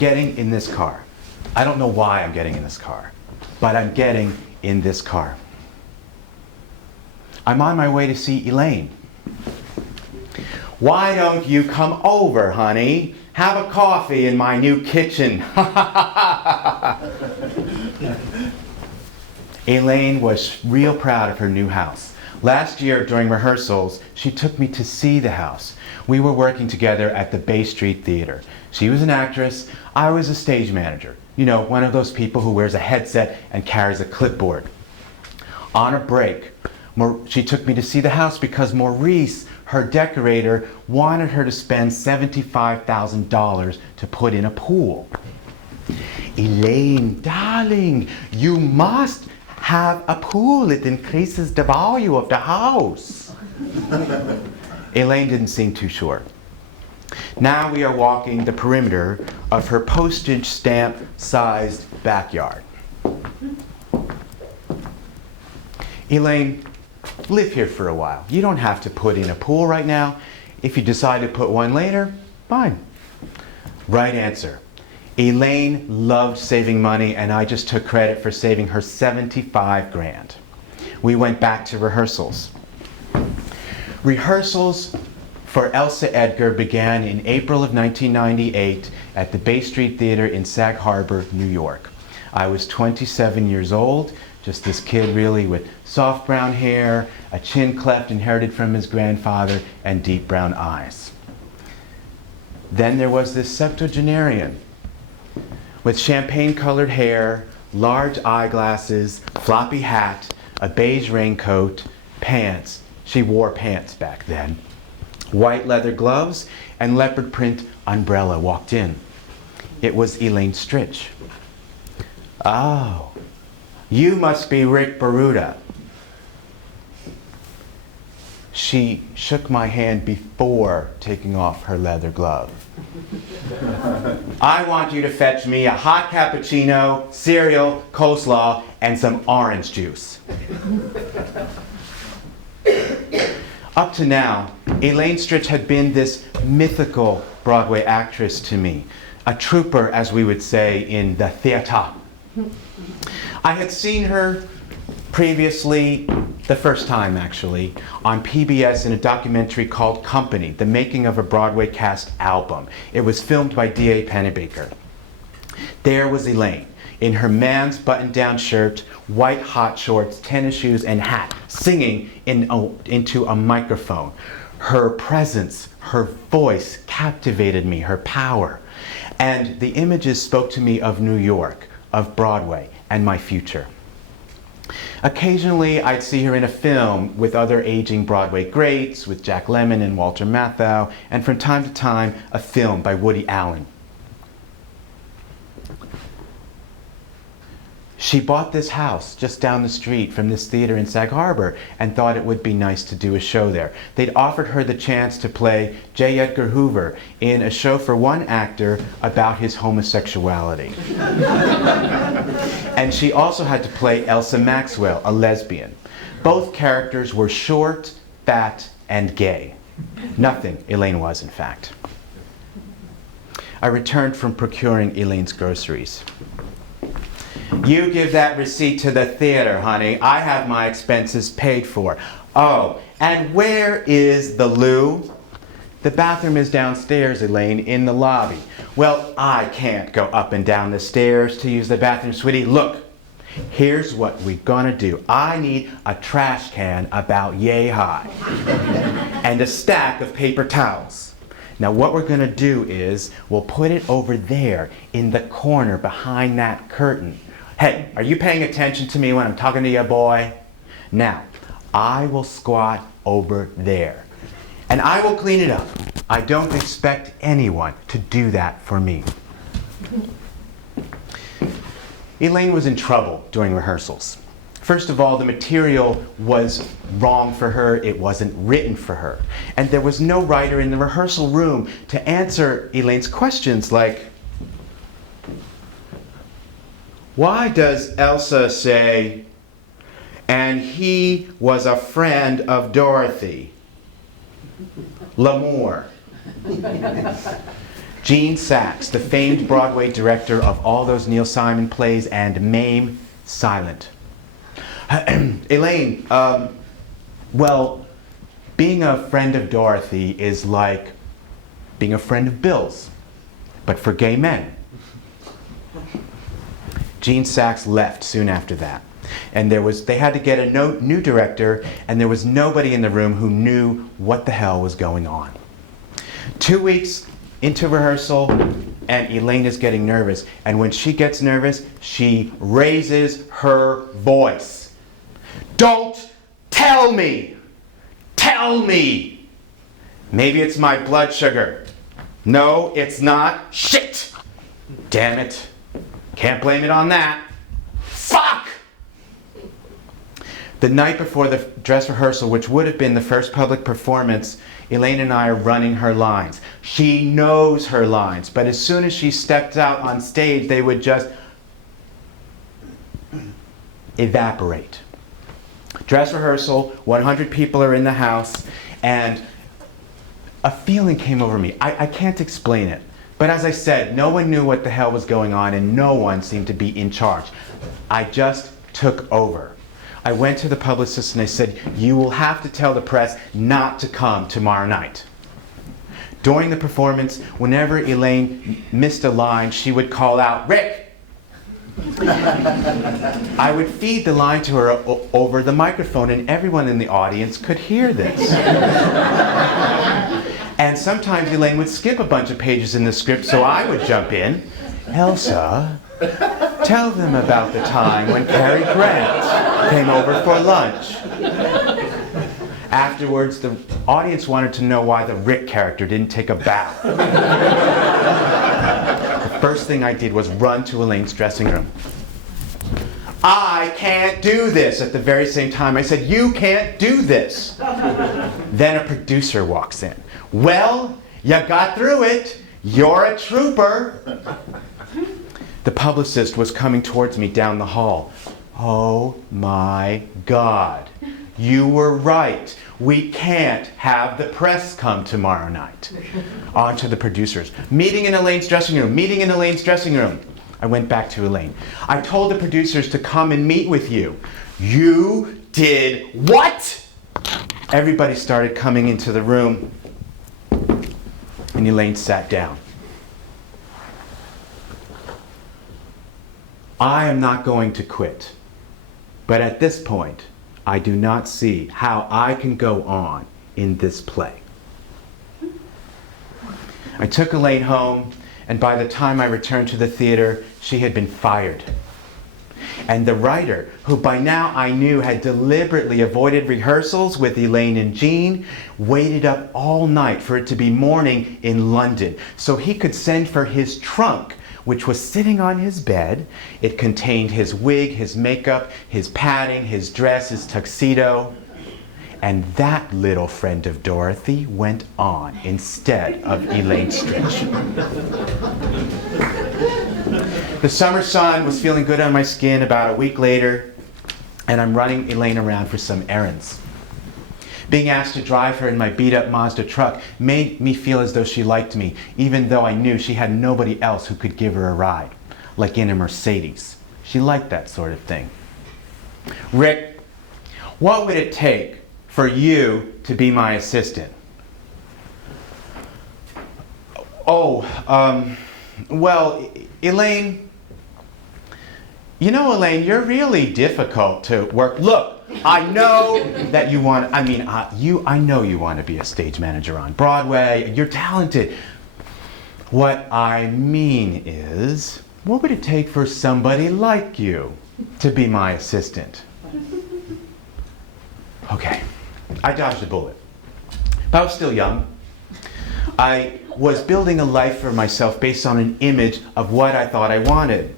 getting in this car. I don't know why I'm getting in this car, but I'm getting in this car. I'm on my way to see Elaine. Why don't you come over, honey? Have a coffee in my new kitchen. Elaine was real proud of her new house. Last year during rehearsals, she took me to see the house. We were working together at the Bay Street Theater. She was an actress, I was a stage manager. You know, one of those people who wears a headset and carries a clipboard. On a break, she took me to see the house because Maurice, her decorator, wanted her to spend $75,000 to put in a pool. Elaine, darling, you must have a pool. It increases the value of the house. Elaine didn't seem too sure. Now we are walking the perimeter of her postage stamp-sized backyard. Elaine, live here for a while. You don't have to put in a pool right now. If you decide to put one later, fine. Right answer. Elaine loved saving money, and I just took credit for saving her 75 grand. We went back to rehearsals. Rehearsals for Elsa Edgar began in April of 1998 at the Bay Street Theater in Sag Harbor, New York. I was 27 years old, just this kid really with soft brown hair, a chin cleft inherited from his grandfather, and deep brown eyes. Then there was this septuagenarian with champagne-colored hair, large eyeglasses, floppy hat, a beige raincoat, pants. She wore pants back then. White leather gloves and leopard print umbrella walked in. It was Elaine Stritch. Oh, you must be Rick Baruda. She shook my hand before taking off her leather glove. I want you to fetch me a hot cappuccino, cereal, coleslaw, and some orange juice. Up to now, Elaine Stritch had been this mythical Broadway actress to me, a trooper, as we would say in the theater. I had seen her previously, the first time actually, on PBS in a documentary called Company, the making of a Broadway cast album. It was filmed by D.A. Pennebaker. There was Elaine, in her man's button-down shirt, white hot shorts, tennis shoes, and hat, singing into a microphone. Her presence, her voice captivated me, her power. And the images spoke to me of New York, of Broadway, and my future. Occasionally, I'd see her in a film with other aging Broadway greats, with Jack Lemmon and Walter Matthau, and from time to time, a film by Woody Allen. She bought this house just down the street from this theater in Sag Harbor and thought it would be nice to do a show there. They'd offered her the chance to play J. Edgar Hoover in a show for one actor about his homosexuality. And she also had to play Elsa Maxwell, a lesbian. Both characters were short, fat, and gay. Nothing Elaine was, in fact. I returned from procuring Elaine's groceries. You give that receipt to the theater, honey. I have my expenses paid for. Oh, and where is the loo? The bathroom is downstairs, Elaine, in the lobby. Well, I can't go up and down the stairs to use the bathroom, sweetie. Look, here's what we're gonna do. I need a trash can about yay high and a stack of paper towels. Now what we're gonna do is we'll put it over there in the corner behind that curtain. Hey, are you paying attention to me when I'm talking to you, boy? Now, I will squat over there, and I will clean it up. I don't expect anyone to do that for me. Elaine was in trouble during rehearsals. First of all, the material was wrong for her. It wasn't written for her. And there was no writer in the rehearsal room to answer Elaine's questions like, why does Elsa say, and he was a friend of Dorothy? L'amour. Gene Saks, the famed Broadway director of all those Neil Simon plays and Mame Silent. Elaine, well, being a friend of Dorothy is like being a friend of Bill's, but for gay men. Gene Saks left soon after that. And they had to get a new director, and there was nobody in the room who knew what the hell was going on. 2 weeks into rehearsal, and Elaine is getting nervous. And when she gets nervous, she raises her voice. Don't tell me! Tell me! Maybe it's my blood sugar. No, it's not. Shit! Damn it. Can't blame it on that. Fuck! The night before the dress rehearsal, which would have been the first public performance, Elaine and I are running her lines. She knows her lines, but as soon as she stepped out on stage, they would just evaporate. Dress rehearsal, 100 people are in the house, and a feeling came over me. I can't explain it. But as I said, no one knew what the hell was going on, and no one seemed to be in charge. I just took over. I went to the publicist and I said, you will have to tell the press not to come tomorrow night. During the performance, whenever Elaine missed a line, she would call out, Rick! I would feed the line to her over the microphone, and everyone in the audience could hear this. And sometimes Elaine would skip a bunch of pages in the script, so I would jump in. Elsa, tell them about the time when Cary Grant came over for lunch. Afterwards, the audience wanted to know why the Rick character didn't take a bath. The first thing I did was run to Elaine's dressing room. I can't do this. At the very same time, I said, you can't do this. Then a producer walks in. Well, you got through it. You're a trooper. The publicist was coming towards me down the hall. Oh my God. You were right. We can't have the press come tomorrow night. On to the producers. Meeting in Elaine's dressing room. Meeting in Elaine's dressing room. I went back to Elaine. I told the producers to come and meet with you. You did what? Everybody started coming into the room, and Elaine sat down. I am not going to quit, but at this point, I do not see how I can go on in this play. I took Elaine home, and by the time I returned to the theater, she had been fired. And the writer, who by now I knew had deliberately avoided rehearsals with Elaine and Jean, waited up all night for it to be morning in London so he could send for his trunk, which was sitting on his bed. It contained his wig, his makeup, his padding, his dress, his tuxedo. And that little friend of Dorothy went on instead of Elaine Stritch. The summer sun was feeling good on my skin about a week later, and I'm running Elaine around for some errands. Being asked to drive her in my beat-up Mazda truck made me feel as though she liked me, even though I knew she had nobody else who could give her a ride, like in a Mercedes. She liked that sort of thing. Rick, what would it take for you to be my assistant? Well, Elaine, you know, Elaine, you're really difficult to work. Look, I know that you want, I know you want to be a stage manager on Broadway. You're talented. What I mean is, what would it take for somebody like you to be my assistant? Okay, I dodged a bullet. But I was still young. I was building a life for myself based on an image of what I thought I wanted.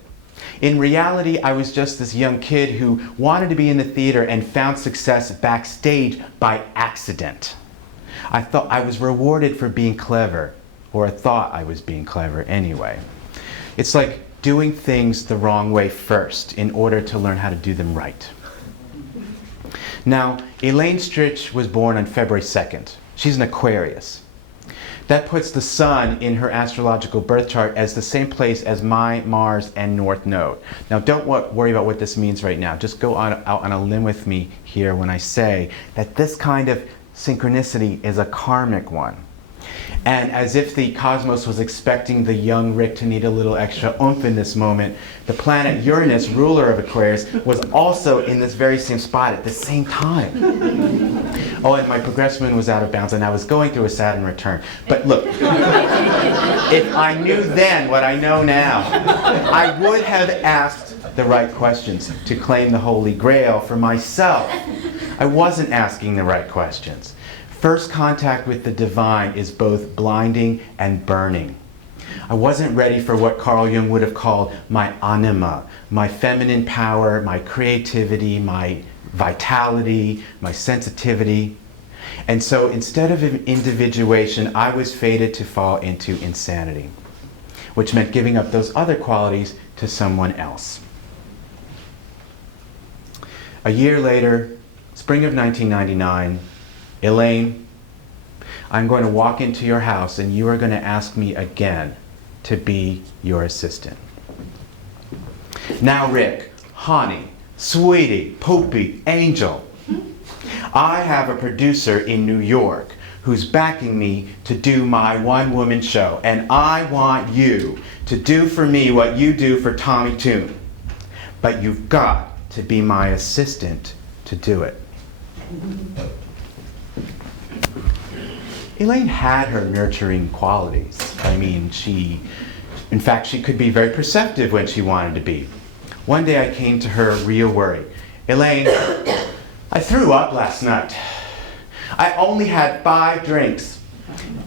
In reality, I was just this young kid who wanted to be in the theater and found success backstage by accident. I thought I was rewarded for being clever, or I thought I was being clever anyway. It's like doing things the wrong way first in order to learn how to do them right. Now, Elaine Stritch was born on February 2nd. She's an Aquarius. That puts the sun in her astrological birth chart as the same place as my Mars and North Node. Now don't worry about what this means right now. Just go out on a limb with me here when I say that this kind of synchronicity is a karmic one. And as if the cosmos was expecting the young Rick to need a little extra oomph in this moment, the planet Uranus, ruler of Aquarius, was also in this very same spot at the same time. Oh, and my progressive moon was out of bounds, and I was going through a Saturn return. But look, if I knew then what I know now, I would have asked the right questions to claim the Holy Grail for myself. I wasn't asking the right questions. First contact with the divine is both blinding and burning. I wasn't ready for what Carl Jung would have called my anima, my feminine power, my creativity, my vitality, my sensitivity. And so instead of individuation, I was fated to fall into insanity, which meant giving up those other qualities to someone else. A year later, spring of 1999, Elaine, I'm going to walk into your house and you are going to ask me again to be your assistant. Now, Rick, honey, sweetie, poopy, angel, I have a producer in New York who's backing me to do my one-woman show, and I want you to do for me what you do for Tommy Tune. But you've got to be my assistant to do it. Elaine had her nurturing qualities. I mean, in fact, she could be very perceptive when she wanted to be. One day I came to her real worried. Elaine, I threw up last night. I only had 5 drinks.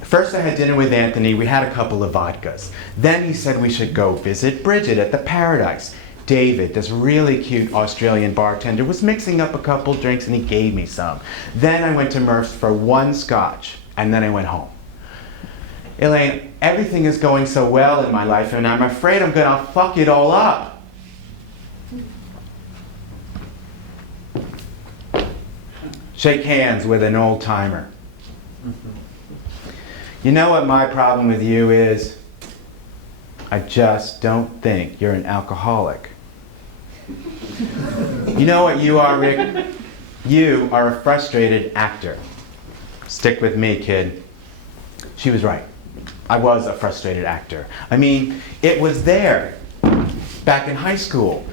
First I had dinner with Anthony. We had a couple of vodkas. Then he said we should go visit Bridget at the Paradise. David, this really cute Australian bartender, was mixing up a couple drinks and he gave me some. Then I went to Murph's for 1 scotch. And then I went home. Elaine, everything is going so well in my life, and I'm afraid I'm gonna fuck it all up. Shake hands with an old timer. You know what my problem with you is? I just don't think you're an alcoholic. You know what you are, Rick? You are a frustrated actor. Stick with me, kid. She was right. I was a frustrated actor. I mean, it was there. Back in high school,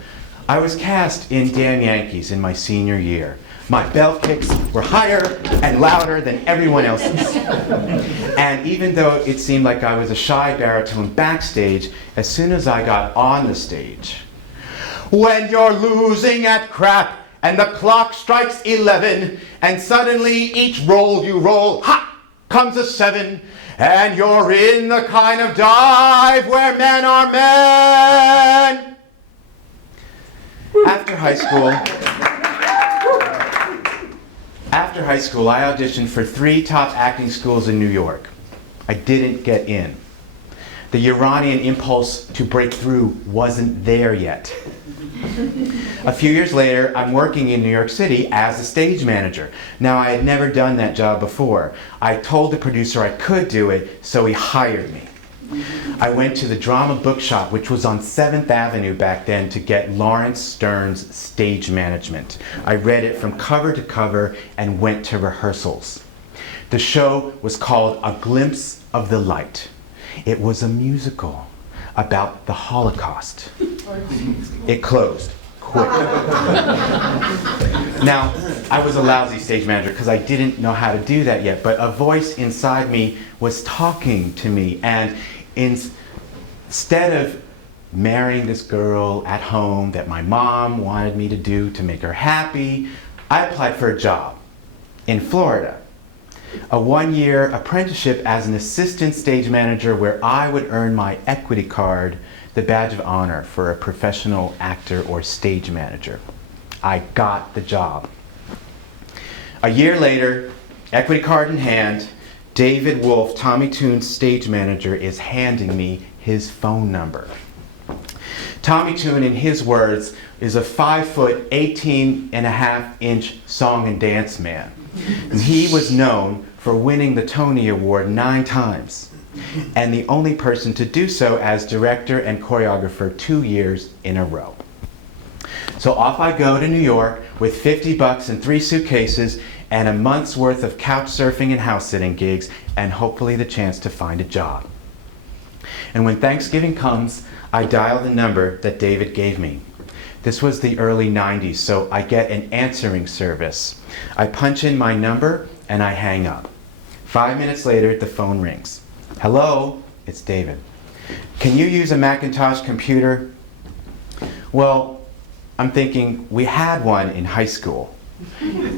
I was cast in Damn Yankees in my senior year. My bell kicks were higher and louder than everyone else's. And even though it seemed like I was a shy baritone backstage, as soon as I got on the stage, when you're losing at crap, and the clock strikes 11, and suddenly each roll you roll, ha, comes a 7, and you're in the kind of dive where men are men. After high school, I auditioned for 3 top acting schools in New York. I didn't get in. The Uranian impulse to break through wasn't there yet. A few years later, I'm working in New York City as a stage manager. Now, I had never done that job before. I told the producer I could do it, so he hired me. I went to the Drama Bookshop, which was on 7th Avenue back then, to get Lawrence Stern's stage management. I read it from cover to cover and went to rehearsals. The show was called A Glimpse of the Light. It was a musical about the Holocaust. It closed quick. Now, I was a lousy stage manager because I didn't know how to do that yet, but a voice inside me was talking to me, and instead of marrying this girl at home that my mom wanted me to do to make her happy, I applied for a job in Florida. A 1-year apprenticeship as an assistant stage manager where I would earn my equity card, the badge of honor for a professional actor or stage manager. I got the job. A year later, equity card in hand, David Wolf, Tommy Tune's stage manager, is handing me his phone number. Tommy Tune, in his words, is a 5', 18.5" song and dance man. He was known for winning the Tony Award 9 times, and the only person to do so as director and choreographer 2 years in a row. So off I go to New York with 50 bucks and 3 suitcases and a month's worth of couch surfing and house sitting gigs, and hopefully the chance to find a job. And when Thanksgiving comes, I dial the number that David gave me. This was the early 90s, so I get an answering service. I punch in my number and I hang up. 5 minutes later, the phone rings. Hello, it's David. Can you use a Macintosh computer? Well, I'm thinking we had one in high school.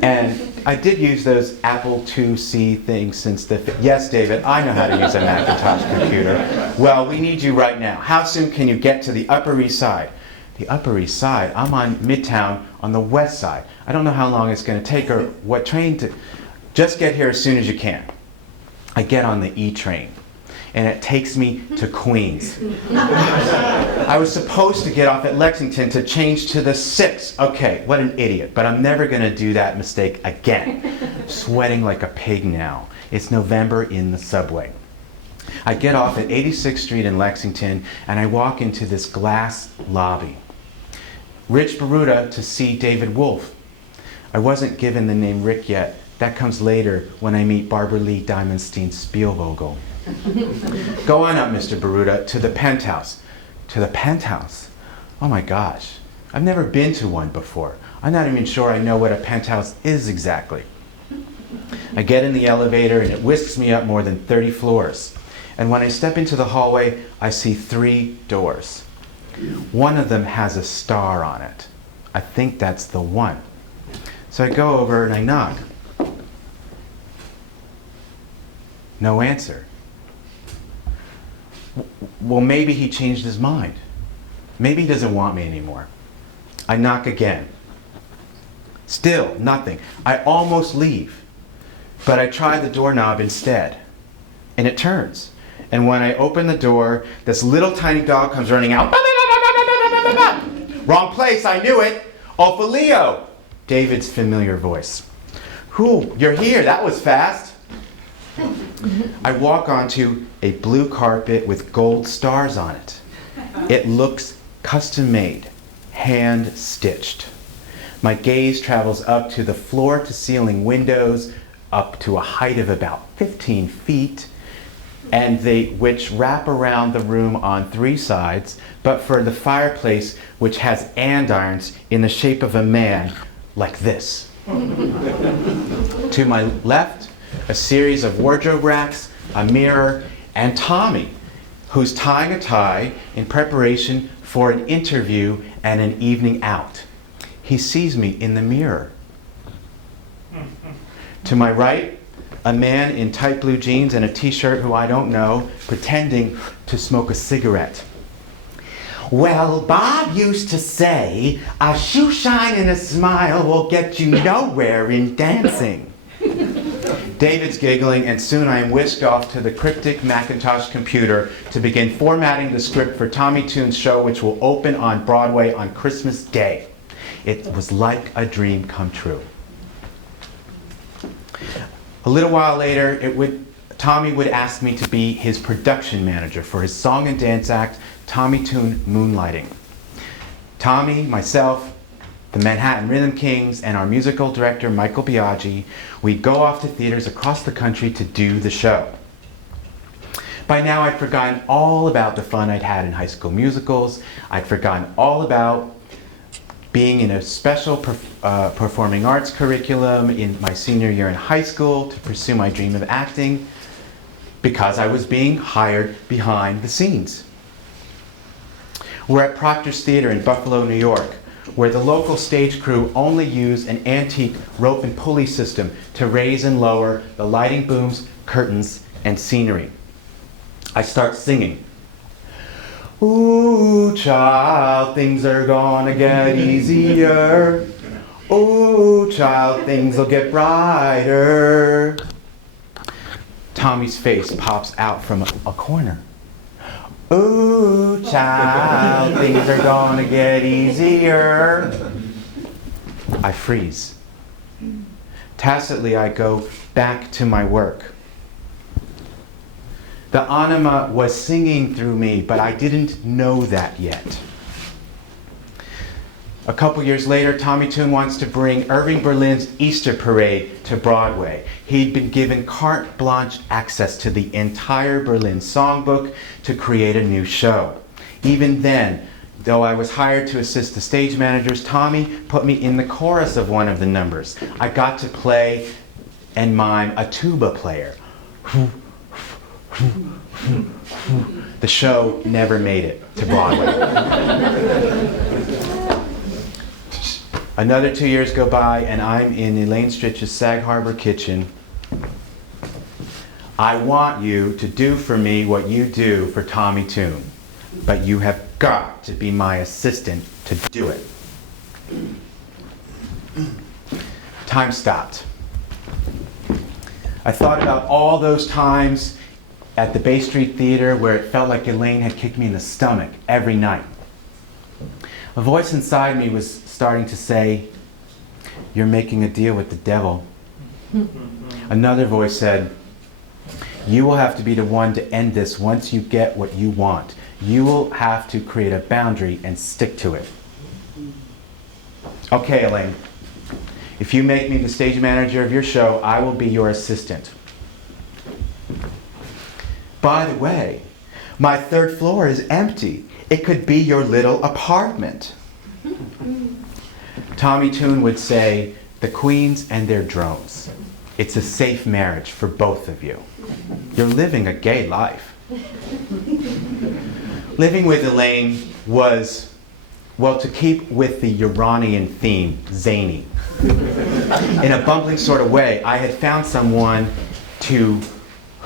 And I did use those Apple IIc things since the... Yes, David, I know how to use a Macintosh computer. Well, we need you right now. How soon can you get to the Upper East Side? The Upper East Side? I'm on Midtown on the West Side. I don't know how long it's going to take or what train to... Just get here as soon as you can. I get on the E train, and it takes me to Queens. I was supposed to get off at Lexington to change to the 6. Okay, what an idiot, but I'm never going to do that mistake again. Sweating like a pig now. It's November in the subway. I get off at 86th Street in Lexington, and I walk into this glass lobby. Rich Baruta to see David Wolfe. I wasn't given the name Rick yet. That comes later when I meet Barbara Lee Diamondstein Spielvogel. Go on up, Mr. Baruta, to the penthouse. To the penthouse? Oh my gosh. I've never been to one before. I'm not even sure I know what a penthouse is exactly. I get in the elevator and it whisks me up more than 30 floors. And when I step into the hallway, I see 3 doors. One of them has a star on it. I think that's the one. So I go over and I knock. No answer. Well, maybe he changed his mind. Maybe he doesn't want me anymore. I knock again. Still nothing. I almost leave, but I try the doorknob instead, and it turns. And when I open the door, this little tiny dog comes running out. Wrong place, I knew it. Oh, for Leo. David's familiar voice. Who? You're here, that was fast. I walk onto a blue carpet with gold stars on it. It looks custom made, hand stitched. My gaze travels up to the floor to ceiling windows, up to a height of about 15 feet, and which wrap around the room on 3 sides, but for the fireplace, which has andirons in the shape of a man, like this. To my left, a series of wardrobe racks, a mirror, and Tommy, who's tying a tie in preparation for an interview and an evening out. He sees me in the mirror. To my right, a man in tight blue jeans and a t-shirt who I don't know, pretending to smoke a cigarette. Well, Bob used to say, a shoe shine and a smile will get you nowhere in dancing. David's giggling, and soon I am whisked off to the cryptic Macintosh computer to begin formatting the script for Tommy Toon's show, which will open on Broadway on Christmas Day. It was like a dream come true. A little while later, Tommy would ask me to be his production manager for his song and dance act, Tommy Toon Moonlighting. Tommy, myself, the Manhattan Rhythm Kings, and our musical director, Michael Biaggi, we'd go off to theaters across the country to do the show. By now, I'd forgotten all about the fun I'd had in high school musicals. I'd forgotten all about being in a special performing arts curriculum in my senior year in high school to pursue my dream of acting, because I was being hired behind the scenes. We're at Proctor's Theater in Buffalo, New York, where the local stage crew only use an antique rope and pulley system to raise and lower the lighting booms, curtains, and scenery. I start singing. Ooh, child, things are gonna get easier. Ooh, child, things will get brighter. Tommy's face pops out from a corner. Ooh, child, things are gonna get easier. I freeze. Tacitly, I go back to my work. The anima was singing through me, but I didn't know that yet. A couple years later, Tommy Tune wants to bring Irving Berlin's Easter Parade to Broadway. He'd been given carte blanche access to the entire Berlin songbook to create a new show. Even then, though I was hired to assist the stage managers, Tommy put me in the chorus of one of the numbers. I got to play and mime a tuba player. The show never made it to Broadway. Another 2 years go by, and I'm in Elaine Stritch's Sag Harbor kitchen. I want you to do for me what you do for Tommy Tune, but you have got to be my assistant to do it. Time stopped. I thought about all those times at the Bay Street Theater where it felt like Elaine had kicked me in the stomach every night. A voice inside me was starting to say, "You're making a deal with the devil." Another voice said, "You will have to be the one to end this once you get what you want. You will have to create a boundary and stick to it." "Okay, Elaine, if you make me the stage manager of your show, I will be your assistant. By the way, my third floor is empty. It could be your little apartment." Tommy Tune would say, "The queens and their drones. It's a safe marriage for both of you. You're living a gay life." Living with Elaine was, well, to keep with the Uranian theme, zany. In a bumbling sort of way, I had found someone who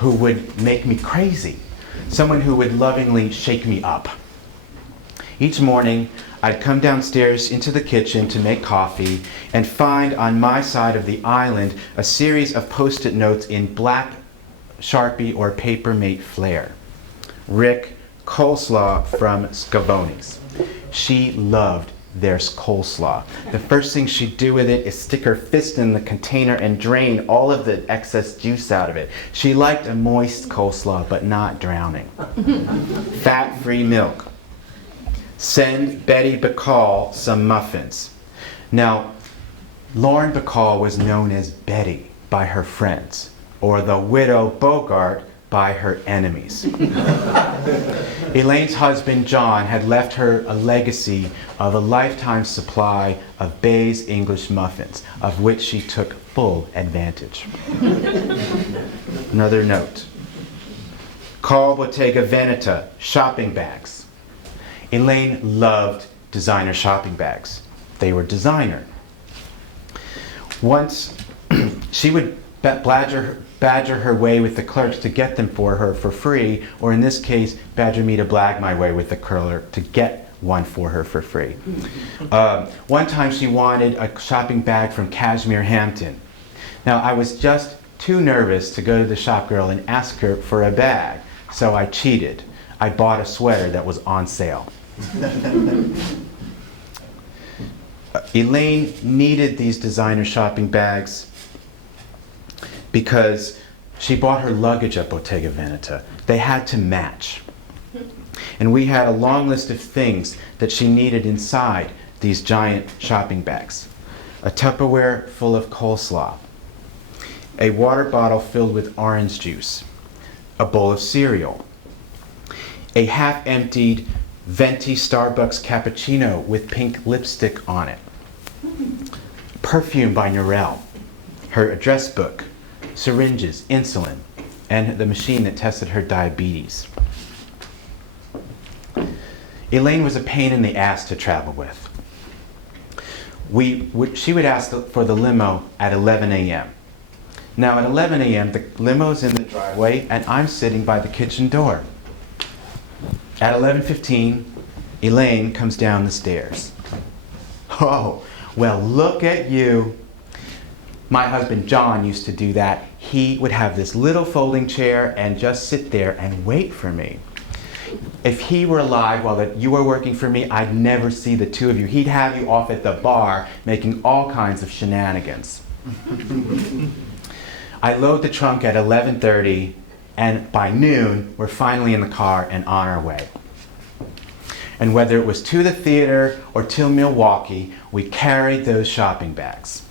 would make me crazy, someone who would lovingly shake me up. Each morning, I'd come downstairs into the kitchen to make coffee and find on my side of the island a series of Post-it notes in black Sharpie or paper mate flair. "Rick, coleslaw from Scavoni's." She loved their coleslaw. The first thing she'd do with it is stick her fist in the container and drain all of the excess juice out of it. She liked a moist coleslaw, but not drowning. "Fat-free milk. Send Betty Bacall some muffins." Now, Lauren Bacall was known as Betty by her friends, or the widow Bogart by her enemies. Elaine's husband, John, had left her a legacy of a lifetime supply of Bay's English muffins, of which she took full advantage. Another note. "Call Bottega Veneta shopping bags." Elaine loved designer shopping bags. They were designer. Once, she would badger her way with the clerks to get them for her for free, or in this case, badger me to blag my way with the clerk to get one for her for free. One time she wanted a shopping bag from Cashmere Hampton. Now, I was just too nervous to go to the shop girl and ask her for a bag, so I cheated. I bought a sweater that was on sale. Elaine needed these designer shopping bags because she bought her luggage at Bottega Veneta. They had to match. And we had a long list of things that she needed inside these giant shopping bags. A Tupperware full of coleslaw, a water bottle filled with orange juice, a bowl of cereal, a half-emptied venti Starbucks cappuccino with pink lipstick on it, perfume by Norel, her address book, syringes, insulin, and the machine that tested her diabetes. Elaine was a pain in the ass to travel with. She would ask for the limo at 11 a.m. Now at 11 a.m., the limo's in the driveway and I'm sitting by the kitchen door. At 11:15, Elaine comes down the stairs. "Oh, well, look at you." My husband John used to do that. He would have this little folding chair and just sit there and wait for me. If he were alive while you were working for me, I'd never see the two of you. He'd have you off at the bar making all kinds of shenanigans. I load the trunk at 11:30, and by noon, we're finally in the car and on our way. And whether it was to the theater or to Milwaukee, we carried those shopping bags.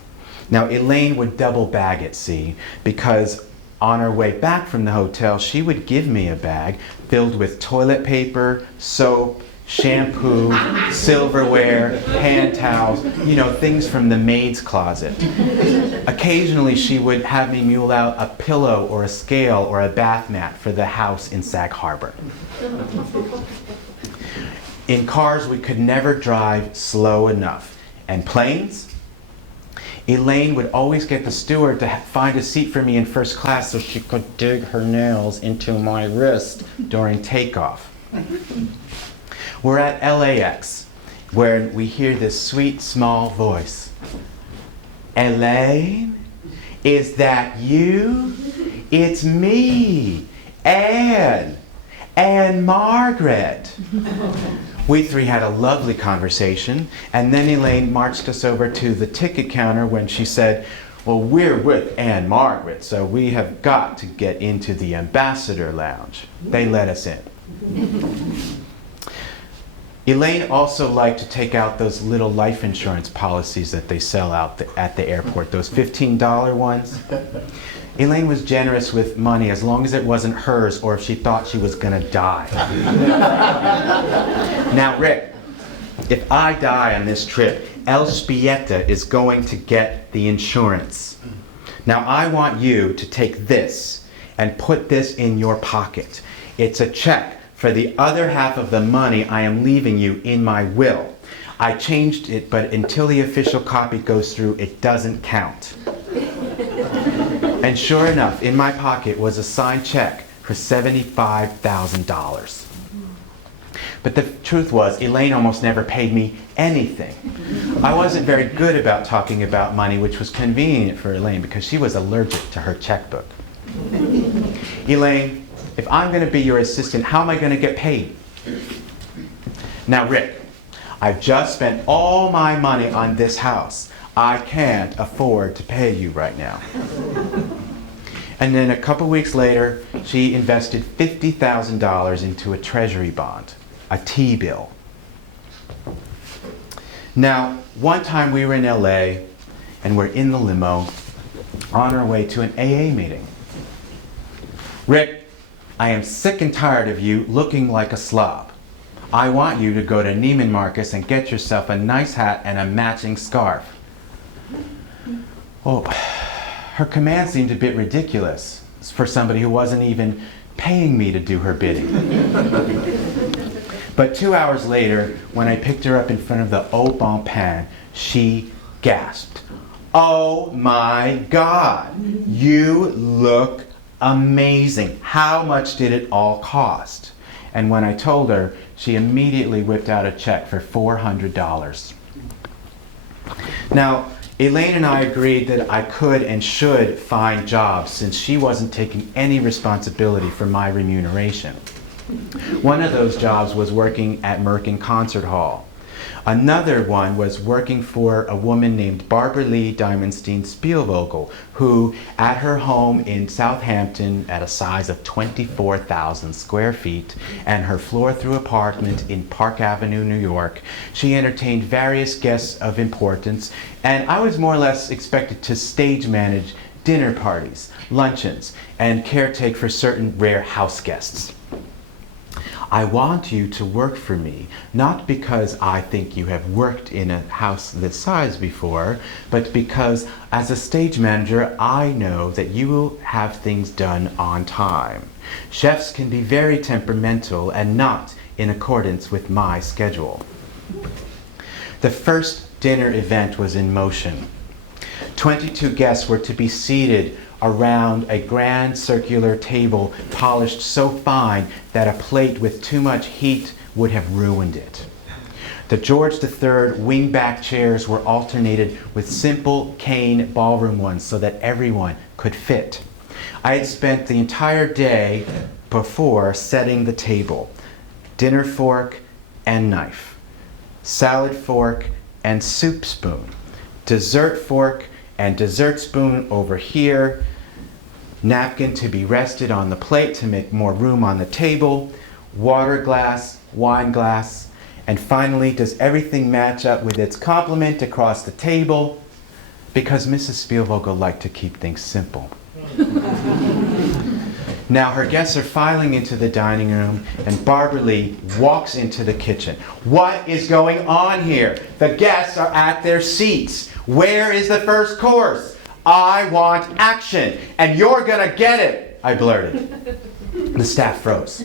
Now, Elaine would double bag it, see, because on our way back from the hotel, she would give me a bag filled with toilet paper, soap, shampoo, silverware, hand towels, things from the maid's closet. Occasionally, she would have me mule out a pillow or a scale or a bath mat for the house in Sag Harbor. In cars, we could never drive slow enough. And planes? Elaine would always get the steward to find a seat for me in first class so she could dig her nails into my wrist during takeoff. We're at LAX, where we hear this sweet, small voice. Elaine, is that you? It's me, Anne Margaret. We three had a lovely conversation, and then Elaine marched us over to the ticket counter when she said, well, we're with Anne Margaret, so we have got to get into the Ambassador Lounge. They let us in. Elaine also liked to take out those little life insurance policies that they sell out at the airport, those $15 ones. Elaine was generous with money as long as it wasn't hers or if she thought she was going to die. Now, Rick, if I die on this trip, Elspieta is going to get the insurance. Now, I want you to take this and put this in your pocket. It's a check for the other half of the money I am leaving you in my will. I changed it, but until the official copy goes through, it doesn't count. And sure enough, in my pocket was a signed check for $75,000. But the truth was, Elaine almost never paid me anything. I wasn't very good about talking about money, which was convenient for Elaine because she was allergic to her checkbook. Elaine, if I'm going to be your assistant, how am I going to get paid? Now, Rick, I've just spent all my money on this house. I can't afford to pay you right now. And then a couple weeks later, she invested $50,000 into a treasury bond, a T-bill. Now, one time we were in LA and we're in the limo on our way to an AA meeting. Rick, I am sick and tired of you looking like a slob. I want you to go to Neiman Marcus and get yourself a nice hat and a matching scarf. Oh, her command seemed a bit ridiculous for somebody who wasn't even paying me to do her bidding. But 2 hours later, when I picked her up in front of the Au Bon Pain, she gasped, "Oh my God, you look amazing. How much did it all cost?" And when I told her, she immediately whipped out a check for $400. Now, Elaine and I agreed that I could and should find jobs since she wasn't taking any responsibility for my remuneration. One of those jobs was working at Merkin Concert Hall. Another one was working for a woman named Barbara Lee Diamondstein Spielvogel, who at her home in Southampton at a size of 24,000 square feet and her floor-through apartment in Park Avenue, New York, she entertained various guests of importance, and I was more or less expected to stage manage dinner parties, luncheons, and caretake for certain rare house guests. I want you to work for me, not because I think you have worked in a house this size before, but because as a stage manager, I know that you will have things done on time. Chefs can be very temperamental and not in accordance with my schedule. The first dinner event was in motion. 22 guests were to be seated around a grand circular table polished so fine that a plate with too much heat would have ruined it. The George III wingback chairs were alternated with simple cane ballroom ones so that everyone could fit. I had spent the entire day before setting the table. Dinner fork and knife, salad fork and soup spoon, dessert fork and dessert spoon over here, napkin to be rested on the plate to make more room on the table, water glass, wine glass, and finally, does everything match up with its complement across the table? Because Mrs. Spielvogel liked to keep things simple. Now her guests are filing into the dining room, and Barbara Lee walks into the kitchen. What is going on here? The guests are at their seats. Where is the first course? I want action, and you're gonna get it, I blurted. The staff froze.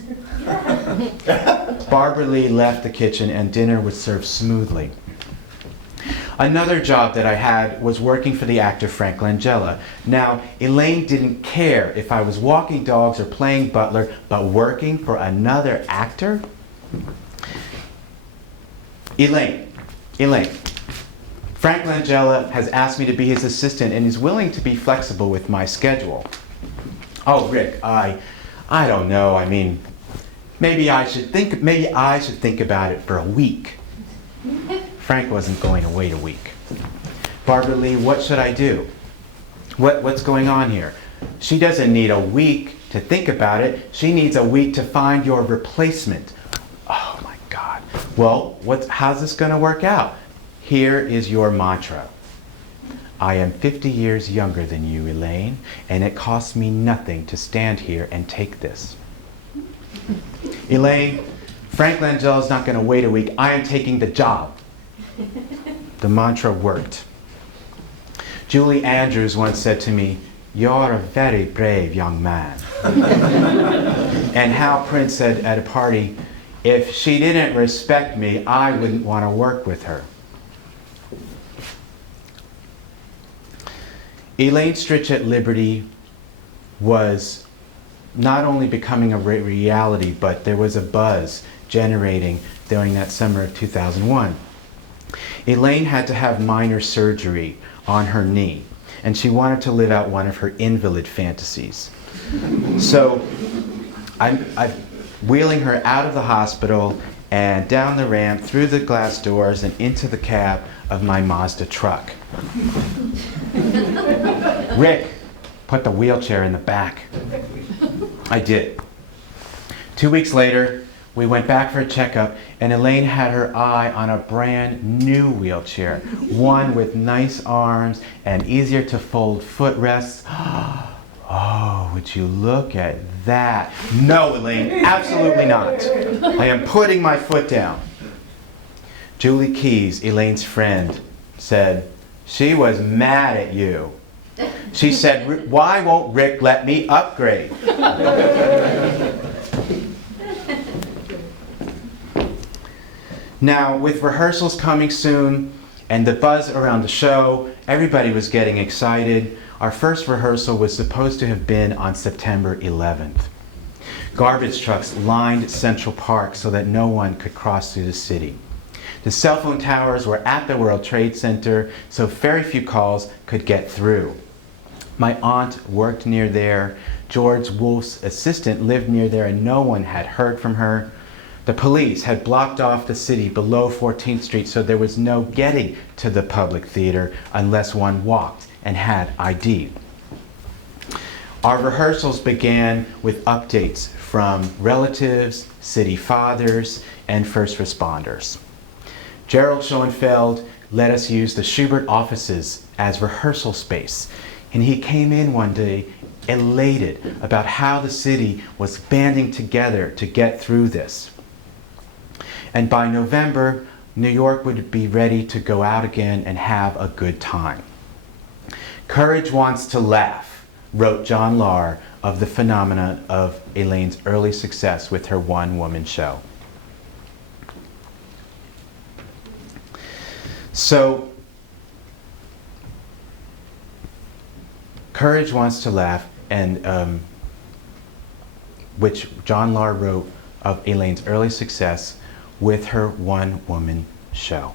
Barbara Lee left the kitchen, and dinner was served smoothly. Another job that I had was working for the actor Frank Langella. Now, Elaine didn't care if I was walking dogs or playing butler, but working for another actor? Elaine, Frank Langella has asked me to be his assistant and is willing to be flexible with my schedule. Oh, Rick, I don't know. I mean, maybe I should think about it for a week. Frank wasn't going to wait a week. Barbara Lee, what should I do? What's going on here? She doesn't need a week to think about it. She needs a week to find your replacement. Oh my God. Well, how's this going to work out? Here is your mantra. I am 50 years younger than you, Elaine, and it costs me nothing to stand here and take this. Elaine, Frank Langella's not going to wait a week. I am taking the job. The mantra worked. Julie Andrews once said to me, "You're a very brave young man." And Hal Prince said at a party, "If she didn't respect me, I wouldn't want to work with her." Elaine Stritch at Liberty was not only becoming a reality, but there was a buzz generating during that summer of 2001. Elaine had to have minor surgery on her knee, and she wanted to live out one of her invalid fantasies. So I'm wheeling her out of the hospital and down the ramp, through the glass doors, and into the cab of my Mazda truck. Rick, put the wheelchair in the back. I did. 2 weeks later, we went back for a checkup, and Elaine had her eye on a brand new wheelchair, one with nice arms and easier to fold footrests. Oh, would you look at that? No, Elaine, absolutely not. I am putting my foot down. Julie Keyes, Elaine's friend, said, "She was mad at you." She said, "Why won't Rick let me upgrade?" Now, with rehearsals coming soon and the buzz around the show, everybody was getting excited. Our first rehearsal was supposed to have been on September 11th. Garbage trucks lined Central Park so that no one could cross through the city. The cell phone towers were at the World Trade Center, so very few calls could get through. My aunt worked near there. George Wolfe's assistant lived near there, and no one had heard from her. The police had blocked off the city below 14th Street, so there was no getting to the public theater unless one walked and had ID. Our rehearsals began with updates from relatives, city fathers, and first responders. Gerald Schoenfeld let us use the Schubert offices as rehearsal space, and he came in one day elated about how the city was banding together to get through this. And by November, New York would be ready to go out again and have a good time. "Courage wants to laugh," wrote John Lahr of the phenomena of Elaine's early success with her one-woman show. So, "Courage Wants to Laugh," and which John Lahr wrote of Elaine's early success with her one-woman show.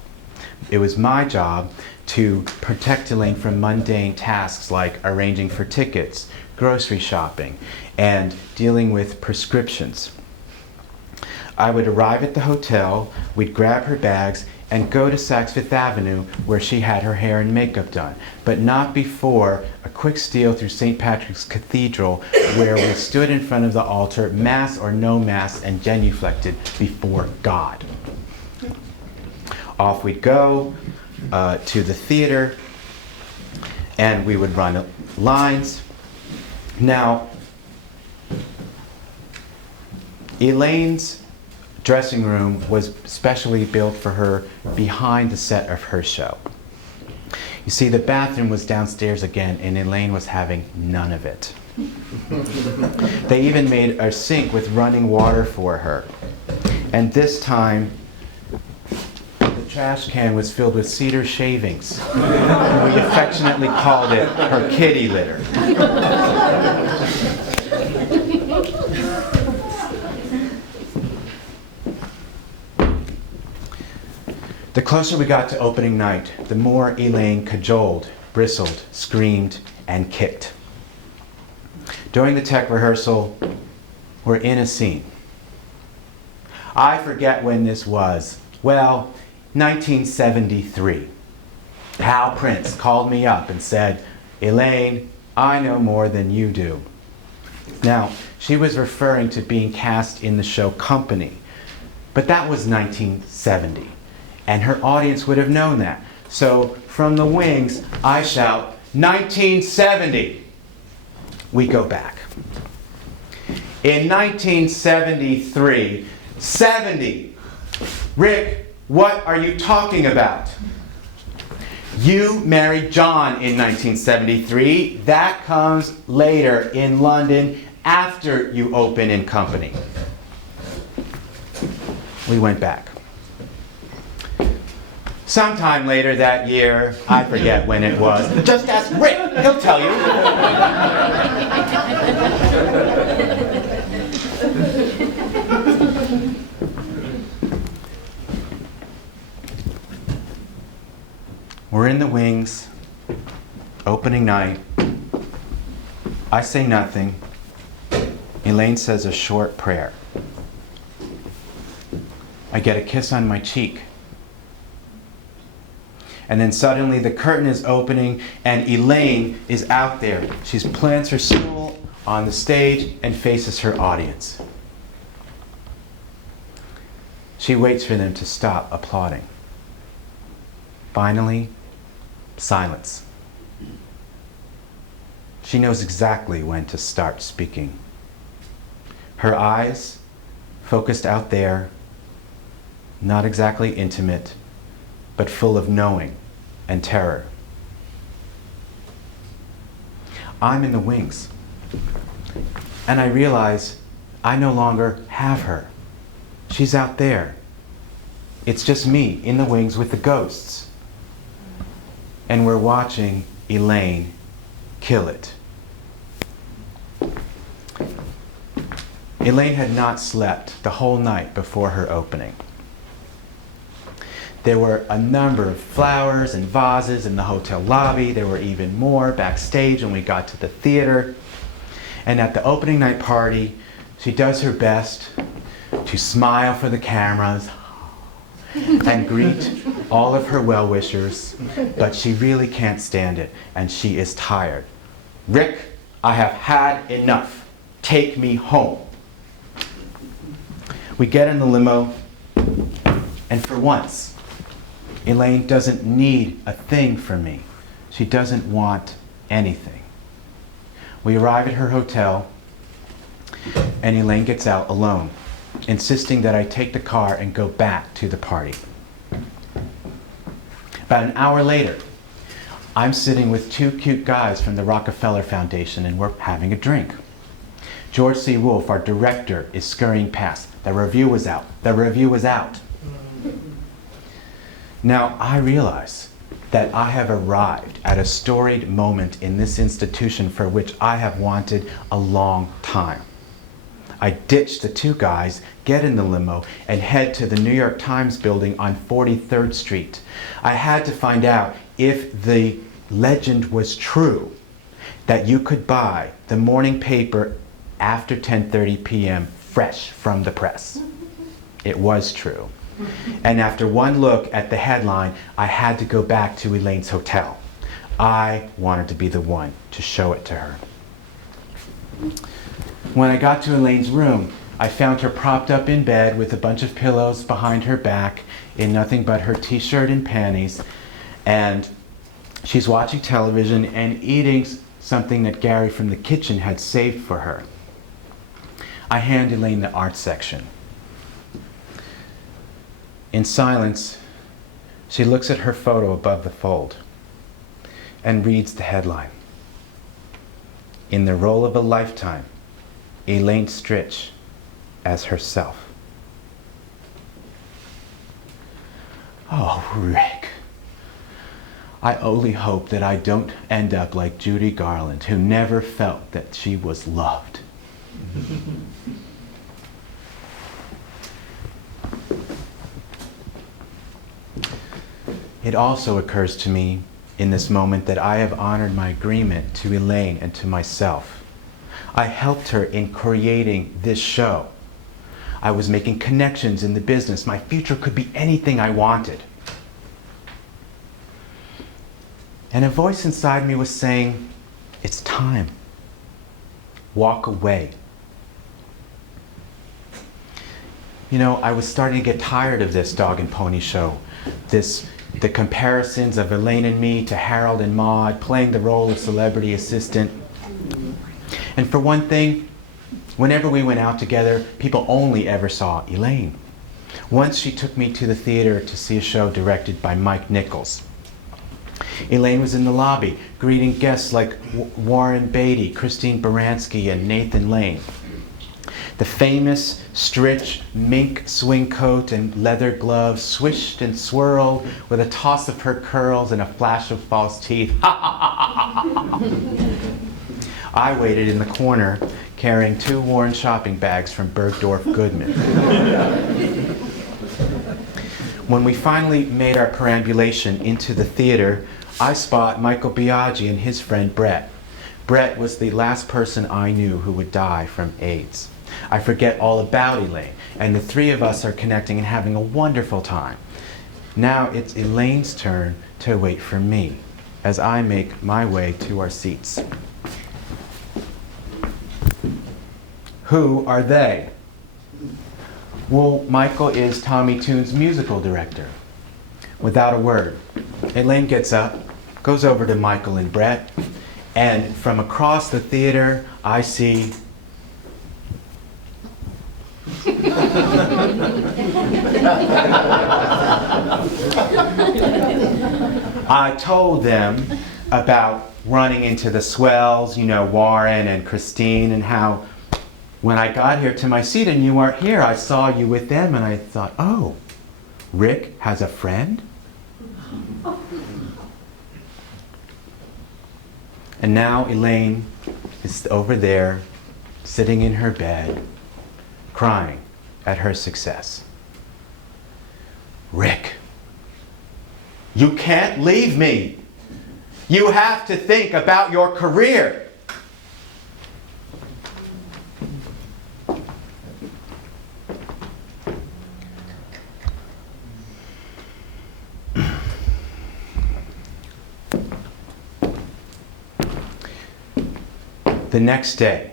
It was my job to protect Elaine from mundane tasks like arranging for tickets, grocery shopping, and dealing with prescriptions. I would arrive at the hotel, we'd grab her bags, and go to Saks Fifth Avenue where she had her hair and makeup done, but not before a quick steal through St. Patrick's Cathedral where we stood in front of the altar, mass or no mass, and genuflected before God. Off we'd go to the theater, and we would run lines. Now, Elaine's dressing room was specially built for her behind the set of her show. You see, the bathroom was downstairs again, and Elaine was having none of it. They even made a sink with running water for her. And this time, the trash can was filled with cedar shavings. We affectionately called it her kitty litter. The closer we got to opening night, the more Elaine cajoled, bristled, screamed, and kicked. During the tech rehearsal, we're in a scene. I forget when this was. Well, 1973. Hal Prince called me up and said, "Elaine, I know more than you do." Now, she was referring to being cast in the show Company, but that was 1970. And her audience would have known that. So from the wings, I shout, "1970!" We go back. In 1973, 70. Rick, what are you talking about? You married John in 1973. That comes later in London after you open in Company. We went back. Sometime later that year, I forget when it was. Just ask Rick, he'll tell you. We're in the wings, opening night. I say nothing. Elaine says a short prayer. I get a kiss on my cheek. And then suddenly the curtain is opening and Elaine is out there. She plants her stool on the stage and faces her audience. She waits for them to stop applauding. Finally, silence. She knows exactly when to start speaking. Her eyes focused out there, not exactly intimate, but full of knowing and terror. I'm in the wings, and I realize I no longer have her. She's out there. It's just me in the wings with the ghosts. And we're watching Elaine kill it. Elaine had not slept the whole night before her opening. There were a number of flowers and vases in the hotel lobby. There were even more backstage when we got to the theater. And at the opening night party, she does her best to smile for the cameras and greet all of her well-wishers, but she really can't stand it, and she is tired. "Rick, I have had enough. Take me home." We get in the limo, and for once, Elaine doesn't need a thing from me. She doesn't want anything. We arrive at her hotel, and Elaine gets out alone, insisting that I take the car and go back to the party. About an hour later, I'm sitting with two cute guys from the Rockefeller Foundation, and we're having a drink. George C. Wolfe, our director, is scurrying past. The review was out. The review was out. Now, I realize that I have arrived at a storied moment in this institution for which I have wanted a long time. I ditch the two guys, get in the limo, and head to the New York Times building on 43rd Street. I had to find out if the legend was true that you could buy the morning paper after 10:30 p.m. fresh from the press. It was true. And after one look at the headline, I had to go back to Elaine's hotel. I wanted to be the one to show it to her. When I got to Elaine's room, I found her propped up in bed with a bunch of pillows behind her back in nothing but her t-shirt and panties, and she's watching television and eating something that Gary from the kitchen had saved for her. I hand Elaine the art section. In silence, she looks at her photo above the fold and reads the headline. In the role of a lifetime, Elaine Stritch as herself. Oh, Rick. I only hope that I don't end up like Judy Garland, who never felt that she was loved. It also occurs to me in this moment that I have honored my agreement to Elaine and to myself. I helped her in creating this show. I was making connections in the business. My future could be anything I wanted. And a voice inside me was saying, it's time. Walk away. You know, I was starting to get tired of this dog and pony show. The comparisons of Elaine and me to Harold and Maude, playing the role of celebrity assistant. And for one thing, whenever we went out together, people only ever saw Elaine. Once she took me to the theater to see a show directed by Mike Nichols. Elaine was in the lobby, greeting guests like Warren Beatty, Christine Baranski, and Nathan Lane. The famous Stritch mink swing coat and leather gloves swished and swirled with a toss of her curls and a flash of false teeth. I waited in the corner, carrying 2 worn shopping bags from Bergdorf Goodman. When we finally made our perambulation into the theater, I spot Michael Biaggi and his friend Brett. Brett was the last person I knew who would die from AIDS. I forget all about Elaine, and the 3 of us are connecting and having a wonderful time. Now it's Elaine's turn to wait for me as I make my way to our seats. Who are they? Well, Michael is Tommy Toon's musical director. Without a word, Elaine gets up, goes over to Michael and Brett, and from across the theater, I see I told them about running into the swells, you know, Warren and Christine, and how when I got here to my seat and you weren't here, I saw you with them and I thought, oh, Rick has a friend? And now Elaine is over there, sitting in her bed, crying at her success. Rick, you can't leave me. You have to think about your career. The next day,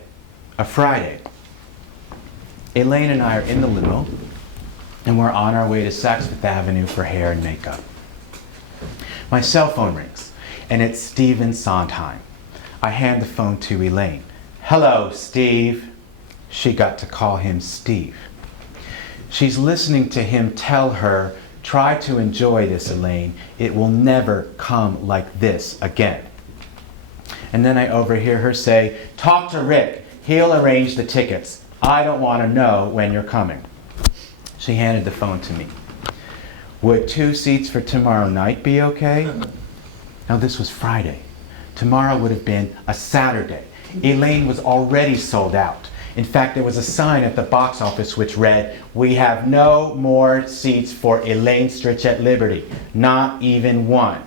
a Friday, Elaine and I are in the limo, and we're on our way to Saks Fifth Avenue for hair and makeup. My cell phone rings, and it's Stephen Sondheim. I hand the phone to Elaine. Hello, Steve. She got to call him Steve. She's listening to him tell her, try to enjoy this, Elaine. It will never come like this again. And then I overhear her say, talk to Rick. He'll arrange the tickets. I don't want to know when you're coming. She handed the phone to me. Would 2 seats for tomorrow night be okay? Now this was Friday. Tomorrow would have been a Saturday. Elaine was already sold out. In fact, there was a sign at the box office which read, we have no more seats for Elaine Stritch at Liberty. Not even one.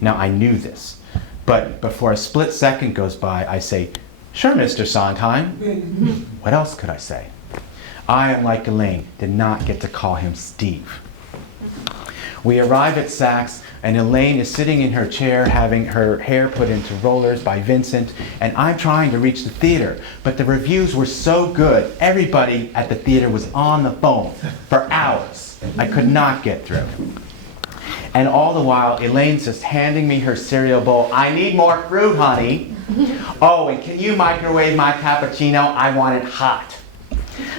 Now I knew this. But before a split second goes by, I say, sure, Mr. Sondheim. What else could I say? I, like Elaine, did not get to call him Steve. We arrive at Saks, and Elaine is sitting in her chair having her hair put into rollers by Vincent, and I'm trying to reach the theater. But the reviews were so good, everybody at the theater was on the phone for hours. I could not get through. And all the while, Elaine's just handing me her cereal bowl. I need more fruit, honey. Oh, and can you microwave my cappuccino? I want it hot.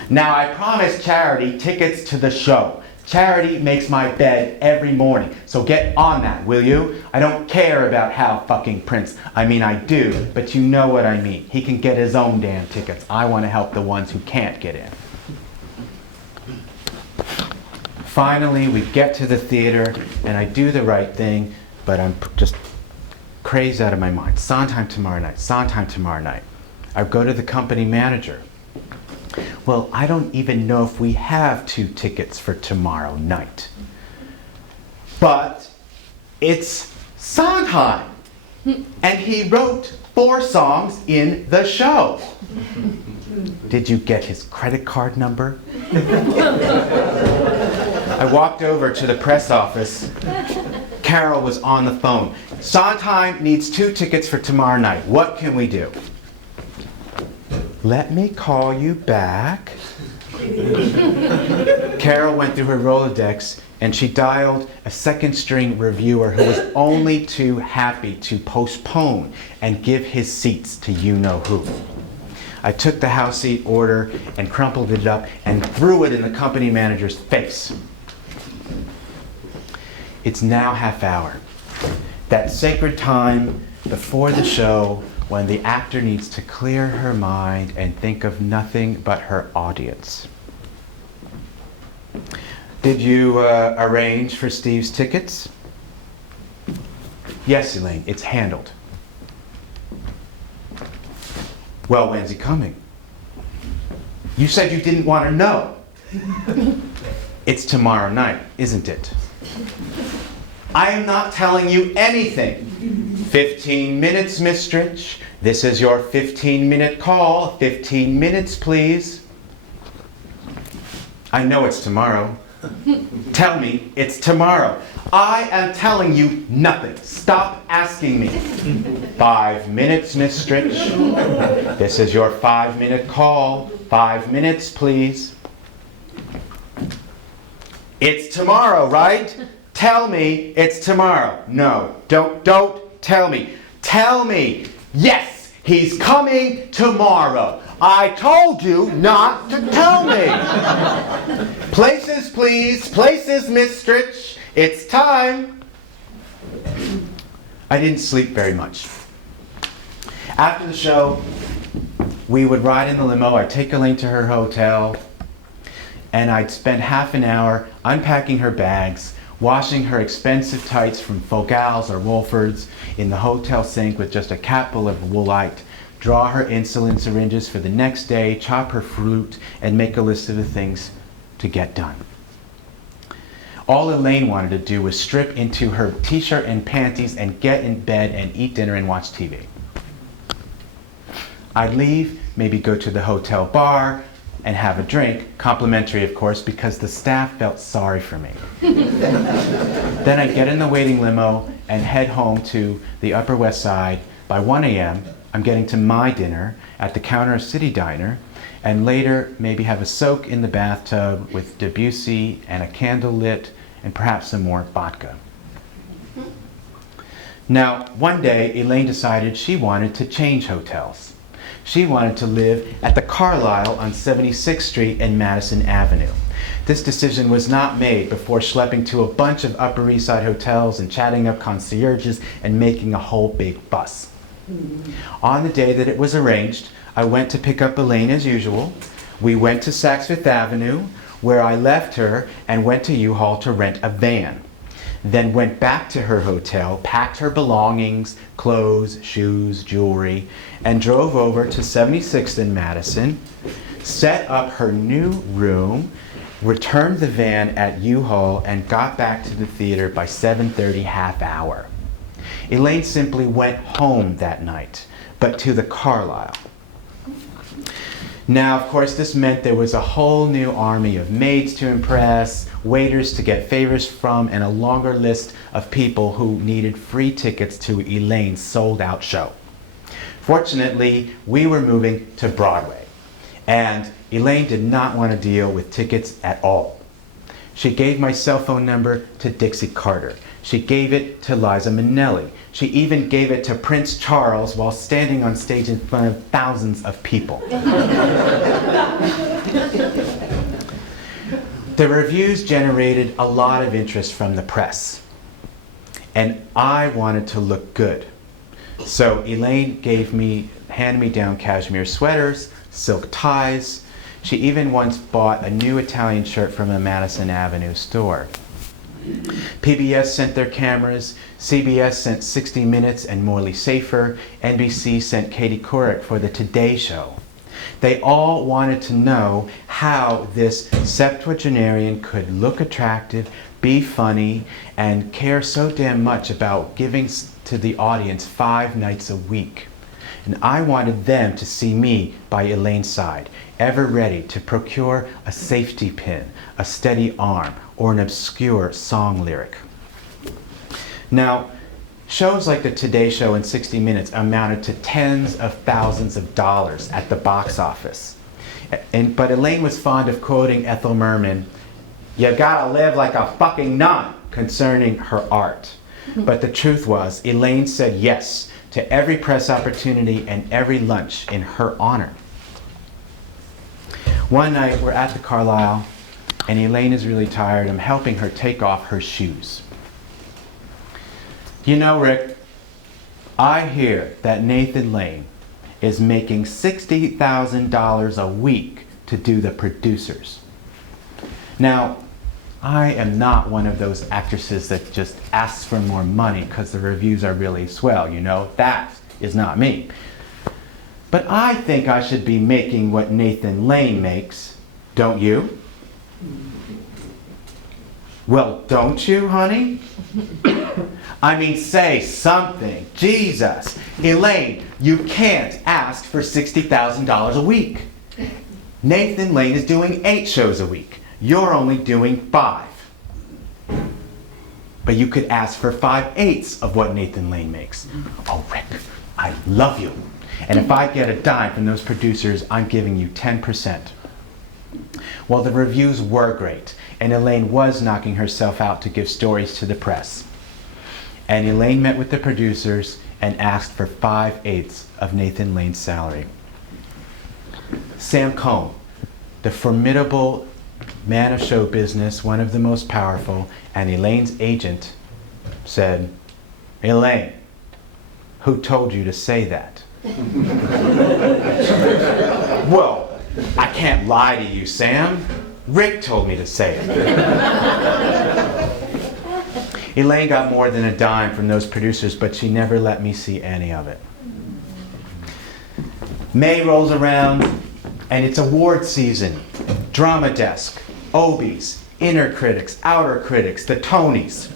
Now, I promised Charity tickets to the show. Charity makes my bed every morning, so get on that, will you? I don't care about Hal fucking Prince. I mean, I do, but you know what I mean. He can get his own damn tickets. I want to help the ones who can't get in. Finally, we get to the theater, and I do the right thing, but I'm just crazed out of my mind. Sondheim tomorrow night, Sondheim tomorrow night. I go to the company manager. Well, I don't even know if we have 2 tickets for tomorrow night. But it's Sondheim, and he wrote 4 songs in the show. Did you get his credit card number? I walked over to the press office. Carol was on the phone. Sondheim needs 2 tickets for tomorrow night. What can we do? Let me call you back. Carol went through her Rolodex and she dialed a second-string reviewer who was only too happy to postpone and give his seats to you-know-who. I took the house seat order and crumpled it up and threw it in the company manager's face. It's now half hour. That sacred time before the show when the actor needs to clear her mind and think of nothing but her audience. Did you arrange for Steve's tickets? Yes, Elaine, it's handled. Well, when's he coming? You said you didn't want to know. It's tomorrow night, isn't it? I am not telling you anything. 15 minutes, Miss Stritch. This is your 15-minute call. 15 minutes, please. I know it's tomorrow. Tell me it's tomorrow. I am telling you nothing. Stop asking me. 5 minutes, Miss Stritch. This is your 5-minute call. 5 minutes, please. It's tomorrow, right? Tell me it's tomorrow. No, don't tell me. Tell me, yes, he's coming tomorrow. I told you not to tell me. Places, please. Places, Miss Stritch. It's time. I didn't sleep very much. After the show, we would ride in the limo. I'd take Elaine to her hotel, and I'd spend half an hour unpacking her bags, washing her expensive tights from Fogal's or Wolford's in the hotel sink with just a capful of woolite, draw her insulin syringes for the next day, chop her fruit, and make a list of the things to get done. All Elaine wanted to do was strip into her t-shirt and panties and get in bed and eat dinner and watch TV. I'd leave, maybe go to the hotel bar and have a drink, complimentary of course, because the staff felt sorry for me. Then I'd get in the waiting limo and head home to the Upper West Side. By 1 a.m., I'm getting to my dinner at the Counter City Diner, and later maybe have a soak in the bathtub with Debussy and a candle lit and perhaps some more vodka. Now, one day, Elaine decided she wanted to change hotels. She wanted to live at the Carlisle on 76th Street and Madison Avenue. This decision was not made before schlepping to a bunch of Upper East Side hotels and chatting up concierges and making a whole big fuss. On the day that it was arranged, I went to pick up Elaine as usual. We went to Saks Fifth Avenue, where I left her and went to U-Haul to rent a van. Then went back to her hotel, packed her belongings, clothes, shoes, jewelry, and drove over to 76th and Madison, set up her new room, returned the van at U-Haul, and got back to the theater by 7:30, half hour. Elaine simply went home that night, but to the Carlisle. Now, of course, this meant there was a whole new army of maids to impress, waiters to get favors from, and a longer list of people who needed free tickets to Elaine's sold-out show. Fortunately, we were moving to Broadway, and Elaine did not want to deal with tickets at all. She gave my cell phone number to Dixie Carter. She gave it to Liza Minnelli. She even gave it to Prince Charles while standing on stage in front of thousands of people. The reviews generated a lot of interest from the press, and I wanted to look good. So Elaine gave me hand-me-down cashmere sweaters, silk ties. She even once bought a new Italian shirt from a Madison Avenue store. PBS sent their cameras, CBS sent 60 Minutes and Morley Safer, NBC sent Katie Couric for the Today Show. They all wanted to know how this septuagenarian could look attractive, be funny, and care so damn much about giving to the audience 5 nights a week. And I wanted them to see me by Elaine's side, ever ready to procure a safety pin, a steady arm, or an obscure song lyric. Now, shows like the Today Show and 60 Minutes amounted to tens of thousands of dollars at the box office. But Elaine was fond of quoting Ethel Merman, "You gotta live like a fucking nun," concerning her art. But the truth was, Elaine said yes to every press opportunity and every lunch in her honor. One night, we're at the Carlisle, and Elaine is really tired. I'm helping her take off her shoes. "You know, Rick, I hear that Nathan Lane is making $60,000 a week to do the producers." Now, I am not one of those actresses that just asks for more money because the reviews are really swell, you know. That is not me. But I think I should be making what Nathan Lane makes, don't you? "Well, don't you, honey?" I mean, say something. Jesus. Elaine, you can't ask for $60,000 a week. Nathan Lane is doing 8 shows a week. You're only doing 5. But you could ask for 5/8 of what Nathan Lane makes. Oh, Rick, I love you. And if I get a dime from those producers, I'm giving you 10%. Well, the reviews were great, and Elaine was knocking herself out to give stories to the press. And Elaine met with the producers and asked for 5/8 of Nathan Lane's salary. Sam Cohn, the formidable man of show business, one of the most powerful, and Elaine's agent, said, "Elaine, who told you to say that?" "Well, I can't lie to you, Sam. Rick told me to say it." Elaine got more than a dime from those producers, but she never let me see any of it. May rolls around, and it's award season. Drama desk, Obies, inner critics, outer critics, the Tonys.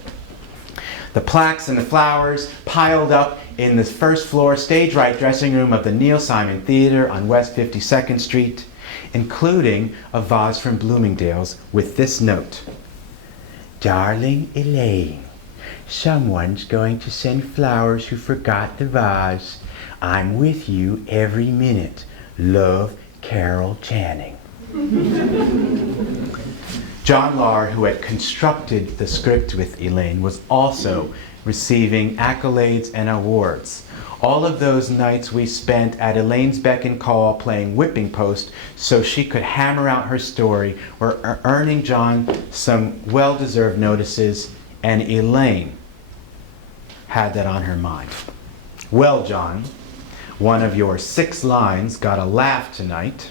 The plaques and the flowers piled up in the first floor stage right dressing room of the Neil Simon Theater on West 52nd Street, including a vase from Bloomingdale's with this note: "Darling Elaine, someone's going to send flowers who forgot the vase. I'm with you every minute. Love, Carol Channing." John Lahr, who had constructed the script with Elaine, was also receiving accolades and awards. All of those nights we spent at Elaine's beck and call playing whipping post so she could hammer out her story were earning John some well-deserved notices, and Elaine had that on her mind. "Well, John, one of your 6 lines got a laugh tonight."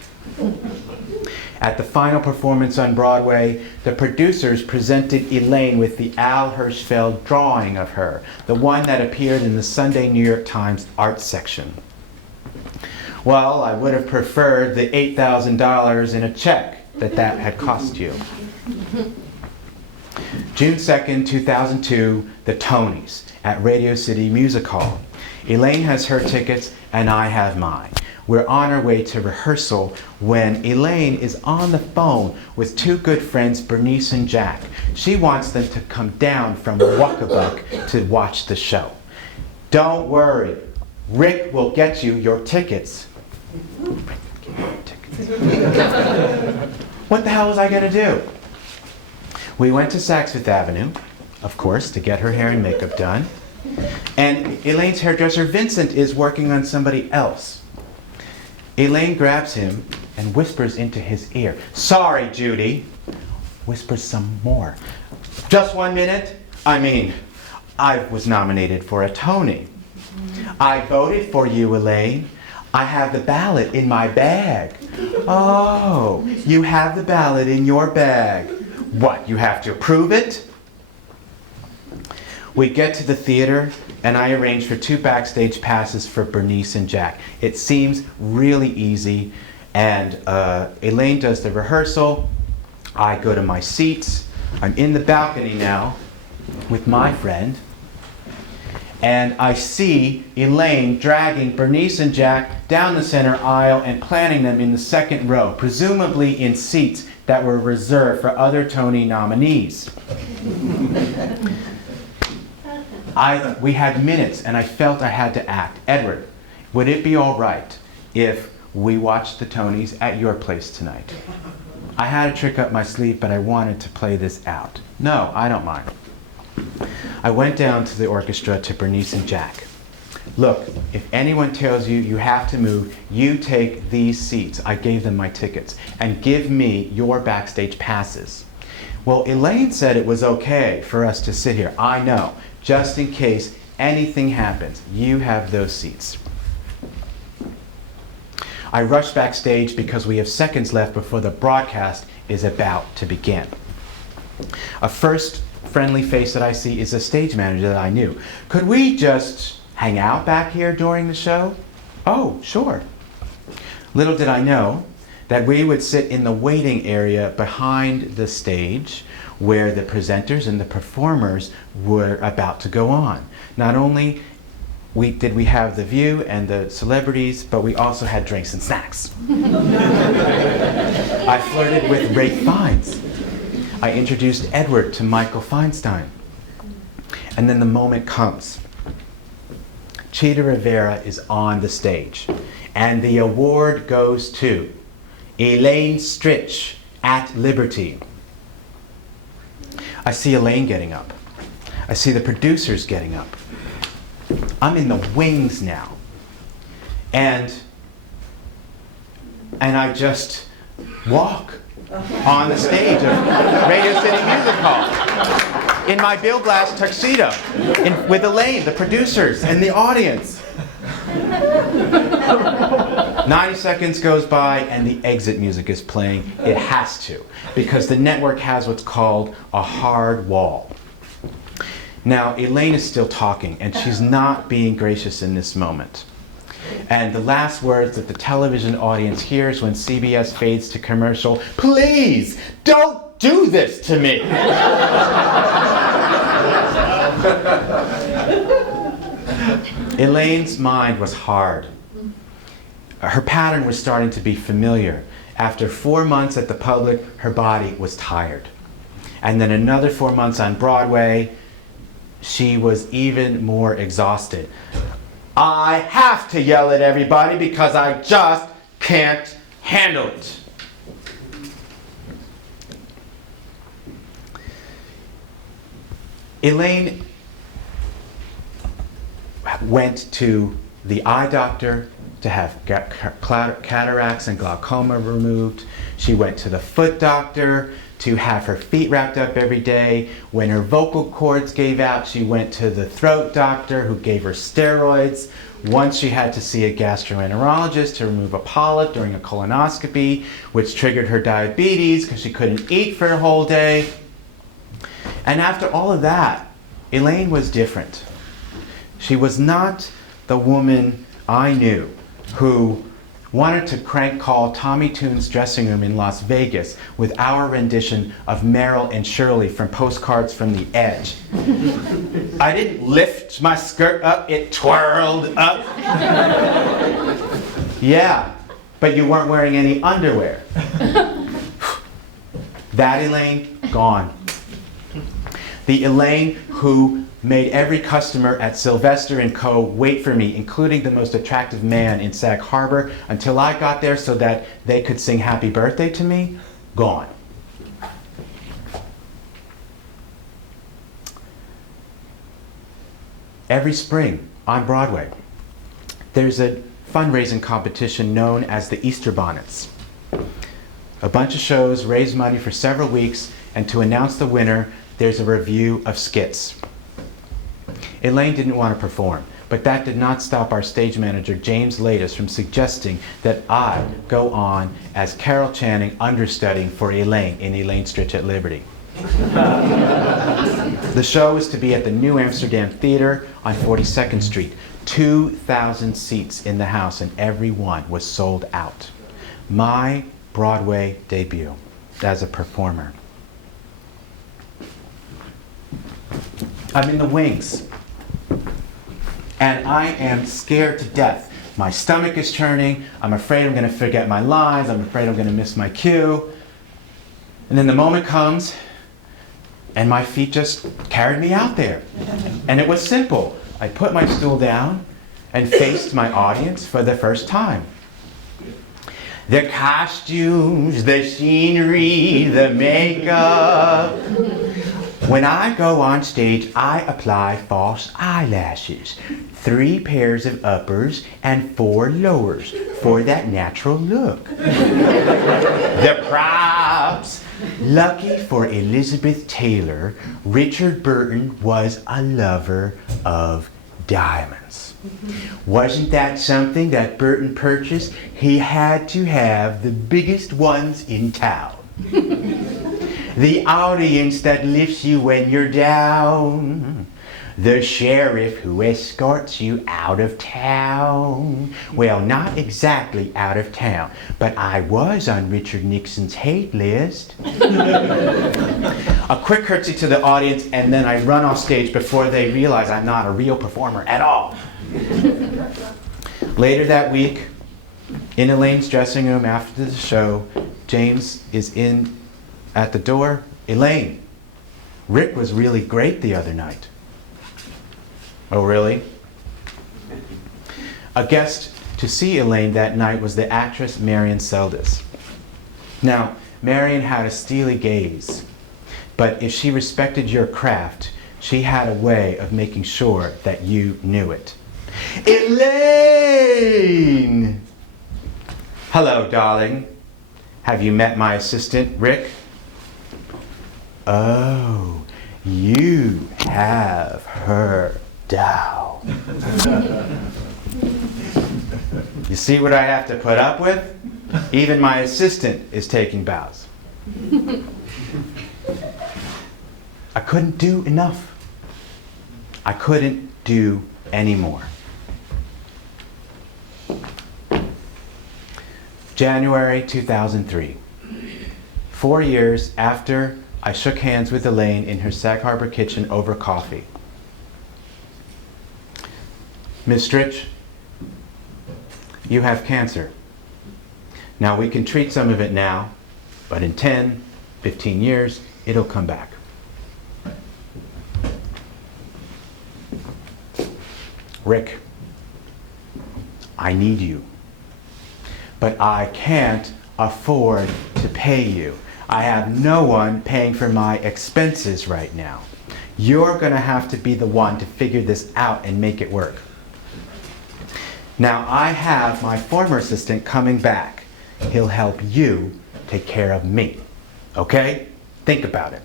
At the final performance on Broadway, the producers presented Elaine with the Al Hirschfeld drawing of her, the one that appeared in the Sunday New York Times art section. Well, I would have preferred the $8,000 in a check that had cost you. June 2nd, 2002, the Tonys at Radio City Music Hall. Elaine has her tickets and I have mine. We're on our way to rehearsal when Elaine is on the phone with two good friends, Bernice and Jack. She wants them to come down from Walkabuck to watch the show. Don't worry, Rick will get you your tickets. What the hell was I going to do? We went to Saks Fifth Avenue, of course, to get her hair and makeup done. And Elaine's hairdresser, Vincent, is working on somebody else. Elaine grabs him and whispers into his ear, "Sorry, Judy." Whispers some more. "Just 1 minute? I was nominated for a Tony. I voted for you, Elaine. I have the ballot in my bag." "Oh, you have the ballot in your bag. What, you have to approve it?" We get to the theater, and I arrange for 2 backstage passes for Bernice and Jack. It seems really easy, and Elaine does the rehearsal. I go to my seats. I'm in the balcony now with my friend, and I see Elaine dragging Bernice and Jack down the center aisle and planting them in the second row, presumably in seats that were reserved for other Tony nominees. We had minutes, and I felt I had to act. "Edward, would it be all right if we watched the Tonys at your place tonight?" I had a trick up my sleeve, but I wanted to play this out. "No, I don't mind." I went down to the orchestra to Bernice and Jack. "Look, if anyone tells you you have to move, you take these seats." I gave them my tickets. "And give me your backstage passes." "Well, Elaine said it was okay for us to sit here." "I know. Just in case anything happens, you have those seats." I rush backstage because we have seconds left before the broadcast is about to begin. A first friendly face that I see is a stage manager that I knew. "Could we just hang out back here during the show?" "Oh, sure." Little did I know that we would sit in the waiting area behind the stage where the presenters and the performers were about to go on. Not only did we have the view and the celebrities, but we also had drinks and snacks. I flirted with Ralph Fiennes. I introduced Edward to Michael Feinstein. And then the moment comes. Chita Rivera is on the stage, and the award goes to Elaine Stritch at Liberty. I see Elaine getting up. I see the producers getting up. I'm in the wings now. And I just walk on the stage of Radio City Music Hall in my Bill Glass tuxedo with Elaine, the producers, and the audience. 90 seconds goes by and the exit music is playing. It has to, because the network has what's called a hard wall. Now, Elaine is still talking, and she's not being gracious in this moment. And the last words that the television audience hears when CBS fades to commercial: "Please, don't do this to me." Elaine's mind was hard. Her pattern was starting to be familiar. After 4 months at the Public, her body was tired. And then another 4 months on Broadway, she was even more exhausted. "I have to yell at everybody because I just can't handle it." Elaine went to the eye doctor to have cataracts and glaucoma removed. She went to the foot doctor to have her feet wrapped up every day. When her vocal cords gave out, she went to the throat doctor who gave her steroids. Once she had to see a gastroenterologist to remove a polyp during a colonoscopy, which triggered her diabetes because she couldn't eat for a whole day. And after all of that, Elaine was different. She was not the woman I knew who wanted to crank call Tommy Tune's dressing room in Las Vegas with our rendition of Meryl and Shirley from Postcards from the Edge. I didn't lift my skirt up, it twirled up. Yeah, but you weren't wearing any underwear. That Elaine, gone. The Elaine who made every customer at Sylvester & Co. wait for me, including the most attractive man in Sag Harbor, until I got there so that they could sing happy birthday to me, gone. Every spring on Broadway, there's a fundraising competition known as the Easter Bonnets. A bunch of shows raise money for several weeks, and to announce the winner, there's a review of skits. Elaine didn't want to perform, but that did not stop our stage manager, James Ladis, from suggesting that I go on as Carol Channing understudying for Elaine in Elaine Stritch at Liberty. The show was to be at the New Amsterdam Theater on 42nd Street. 2,000 seats in the house, and every one was sold out. My Broadway debut as a performer. I'm in the wings, and I am scared to death. My stomach is churning. I'm afraid I'm going to forget my lines. I'm afraid I'm going to miss my cue. And then the moment comes, and my feet just carried me out there. And it was simple. I put my stool down and faced my audience for the first time. The costumes, the scenery, the makeup. When I go on stage, I apply false eyelashes, 3 pairs of uppers and 4 lowers for that natural look. The props. Lucky for Elizabeth Taylor, Richard Burton was a lover of diamonds. Wasn't that something that Burton purchased? He had to have the biggest ones in town. The audience that lifts you when you're down. The sheriff who escorts you out of town. Well, not exactly out of town, but I was on Richard Nixon's hate list. A quick curtsy to the audience, and then I run off stage before they realize I'm not a real performer at all. Later that week, in Elaine's dressing room after the show, James is in at the door. Elaine, Rick was really great the other night. Oh, really? A guest to see Elaine that night was the actress Marion Seldes. Now, Marion had a steely gaze, but if she respected your craft, she had a way of making sure that you knew it. Elaine! Hello, darling. Have you met my assistant, Rick? Oh, you have her down. You see what I have to put up with? Even my assistant is taking bows. I couldn't do enough. I couldn't do any more. January 2003. 4 years after I shook hands with Elaine in her Sag Harbor kitchen over coffee. Ms. Stritch, you have cancer. Now we can treat some of it now, but in 10, 15 years, it'll come back. Rick, I need you, but I can't afford to pay you. I have no one paying for my expenses right now. You're going to have to be the one to figure this out and make it work. Now I have my former assistant coming back. He'll help you take care of me. Okay? Think about it.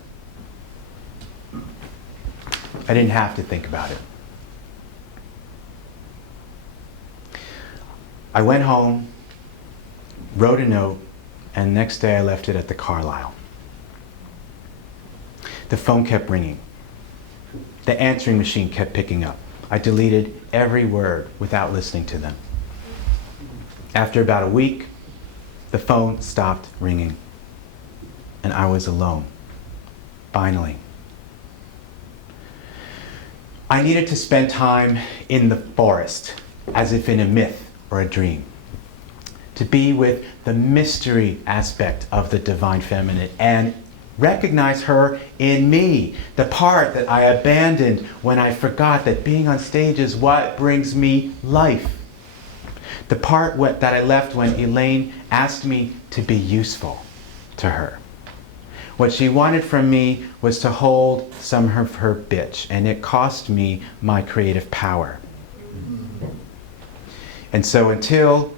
I didn't have to think about it. I went home, wrote a note, and next day I left it at the Carlisle. The phone kept ringing. The answering machine kept picking up. I deleted every word without listening to them. After about a week, the phone stopped ringing, and I was alone. Finally. I needed to spend time in the forest, as if in a myth or a dream. to be with the mystery aspect of the divine feminine and recognize her in me, the part that I abandoned when I forgot that being on stage is what brings me life. The part that I left when Elaine asked me to be useful to her. What she wanted from me was to hold some of her bitch, and it cost me my creative power. And so until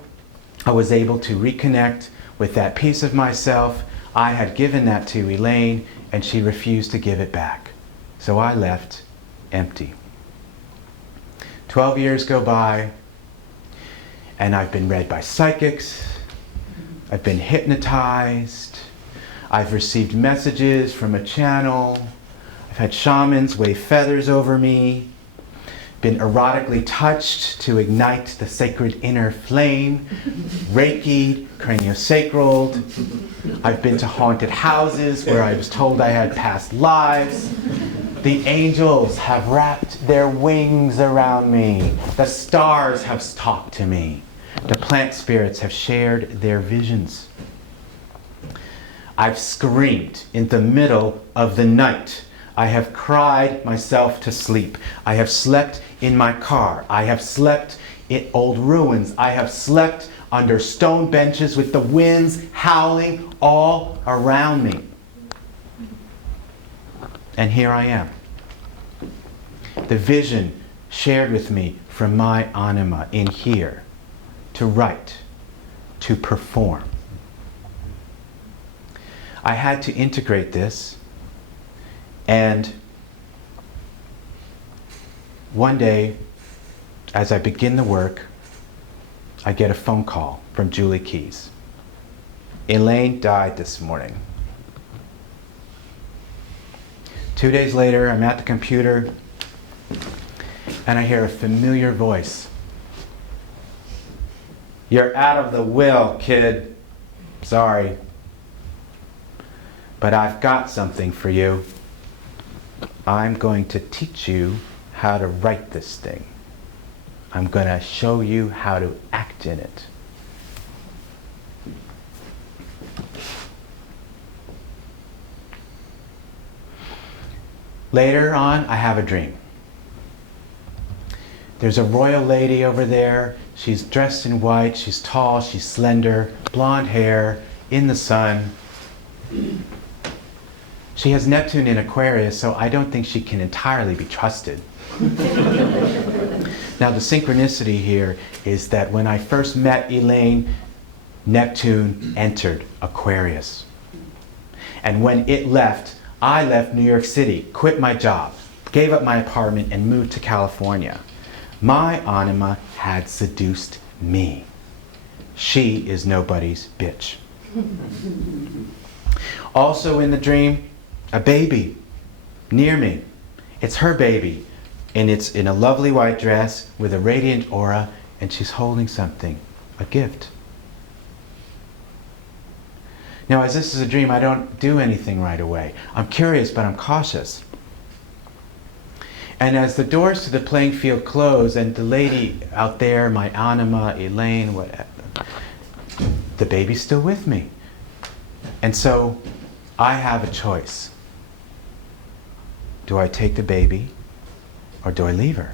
I was able to reconnect with that piece of myself, I had given that to Elaine, and she refused to give it back. So I left empty. 12 years go by, and I've been read by psychics, I've been hypnotized, I've received messages from a channel, I've had shamans wave feathers over me, been erotically touched to ignite the sacred inner flame, Reiki, craniosacral. I've been to haunted houses where I was told I had past lives. The angels have wrapped their wings around me. The stars have talked to me. The plant spirits have shared their visions. I've screamed in the middle of the night. I have cried myself to sleep. I have slept in my car. I have slept in old ruins. I have slept under stone benches with the winds howling all around me. And here I am. The vision shared with me from my anima in here, to write, to perform. I had to integrate this, and one day, as I begin the work, I get a phone call from Julie Keys. Elaine died this morning. 2 days later, I'm at the computer, and I hear a familiar voice. You're out of the will, kid. Sorry. But I've got something for you. I'm going to teach you how to write this thing. I'm going to show you how to act in it. Later on, I have a dream. There's a royal lady over there. She's dressed in white. She's tall. She's slender. Blonde hair. In the sun. She has Neptune in Aquarius, so I don't think she can entirely be trusted. Now, the synchronicity here is that when I first met Elaine, Neptune entered Aquarius. And when it left, I left New York City, quit my job, gave up my apartment, and moved to California. My anima had seduced me. She is nobody's bitch. Also in the dream, a baby near me. It's her baby, and it's in a lovely white dress with a radiant aura, and she's holding something, a gift. Now, as this is a dream, I don't do anything right away. I'm curious, but I'm cautious. And as the doors to the playing field close, and the lady out there, my anima, Elaine, whatever, the baby's still with me. And so I have a choice. Do I take the baby, or do I leave her?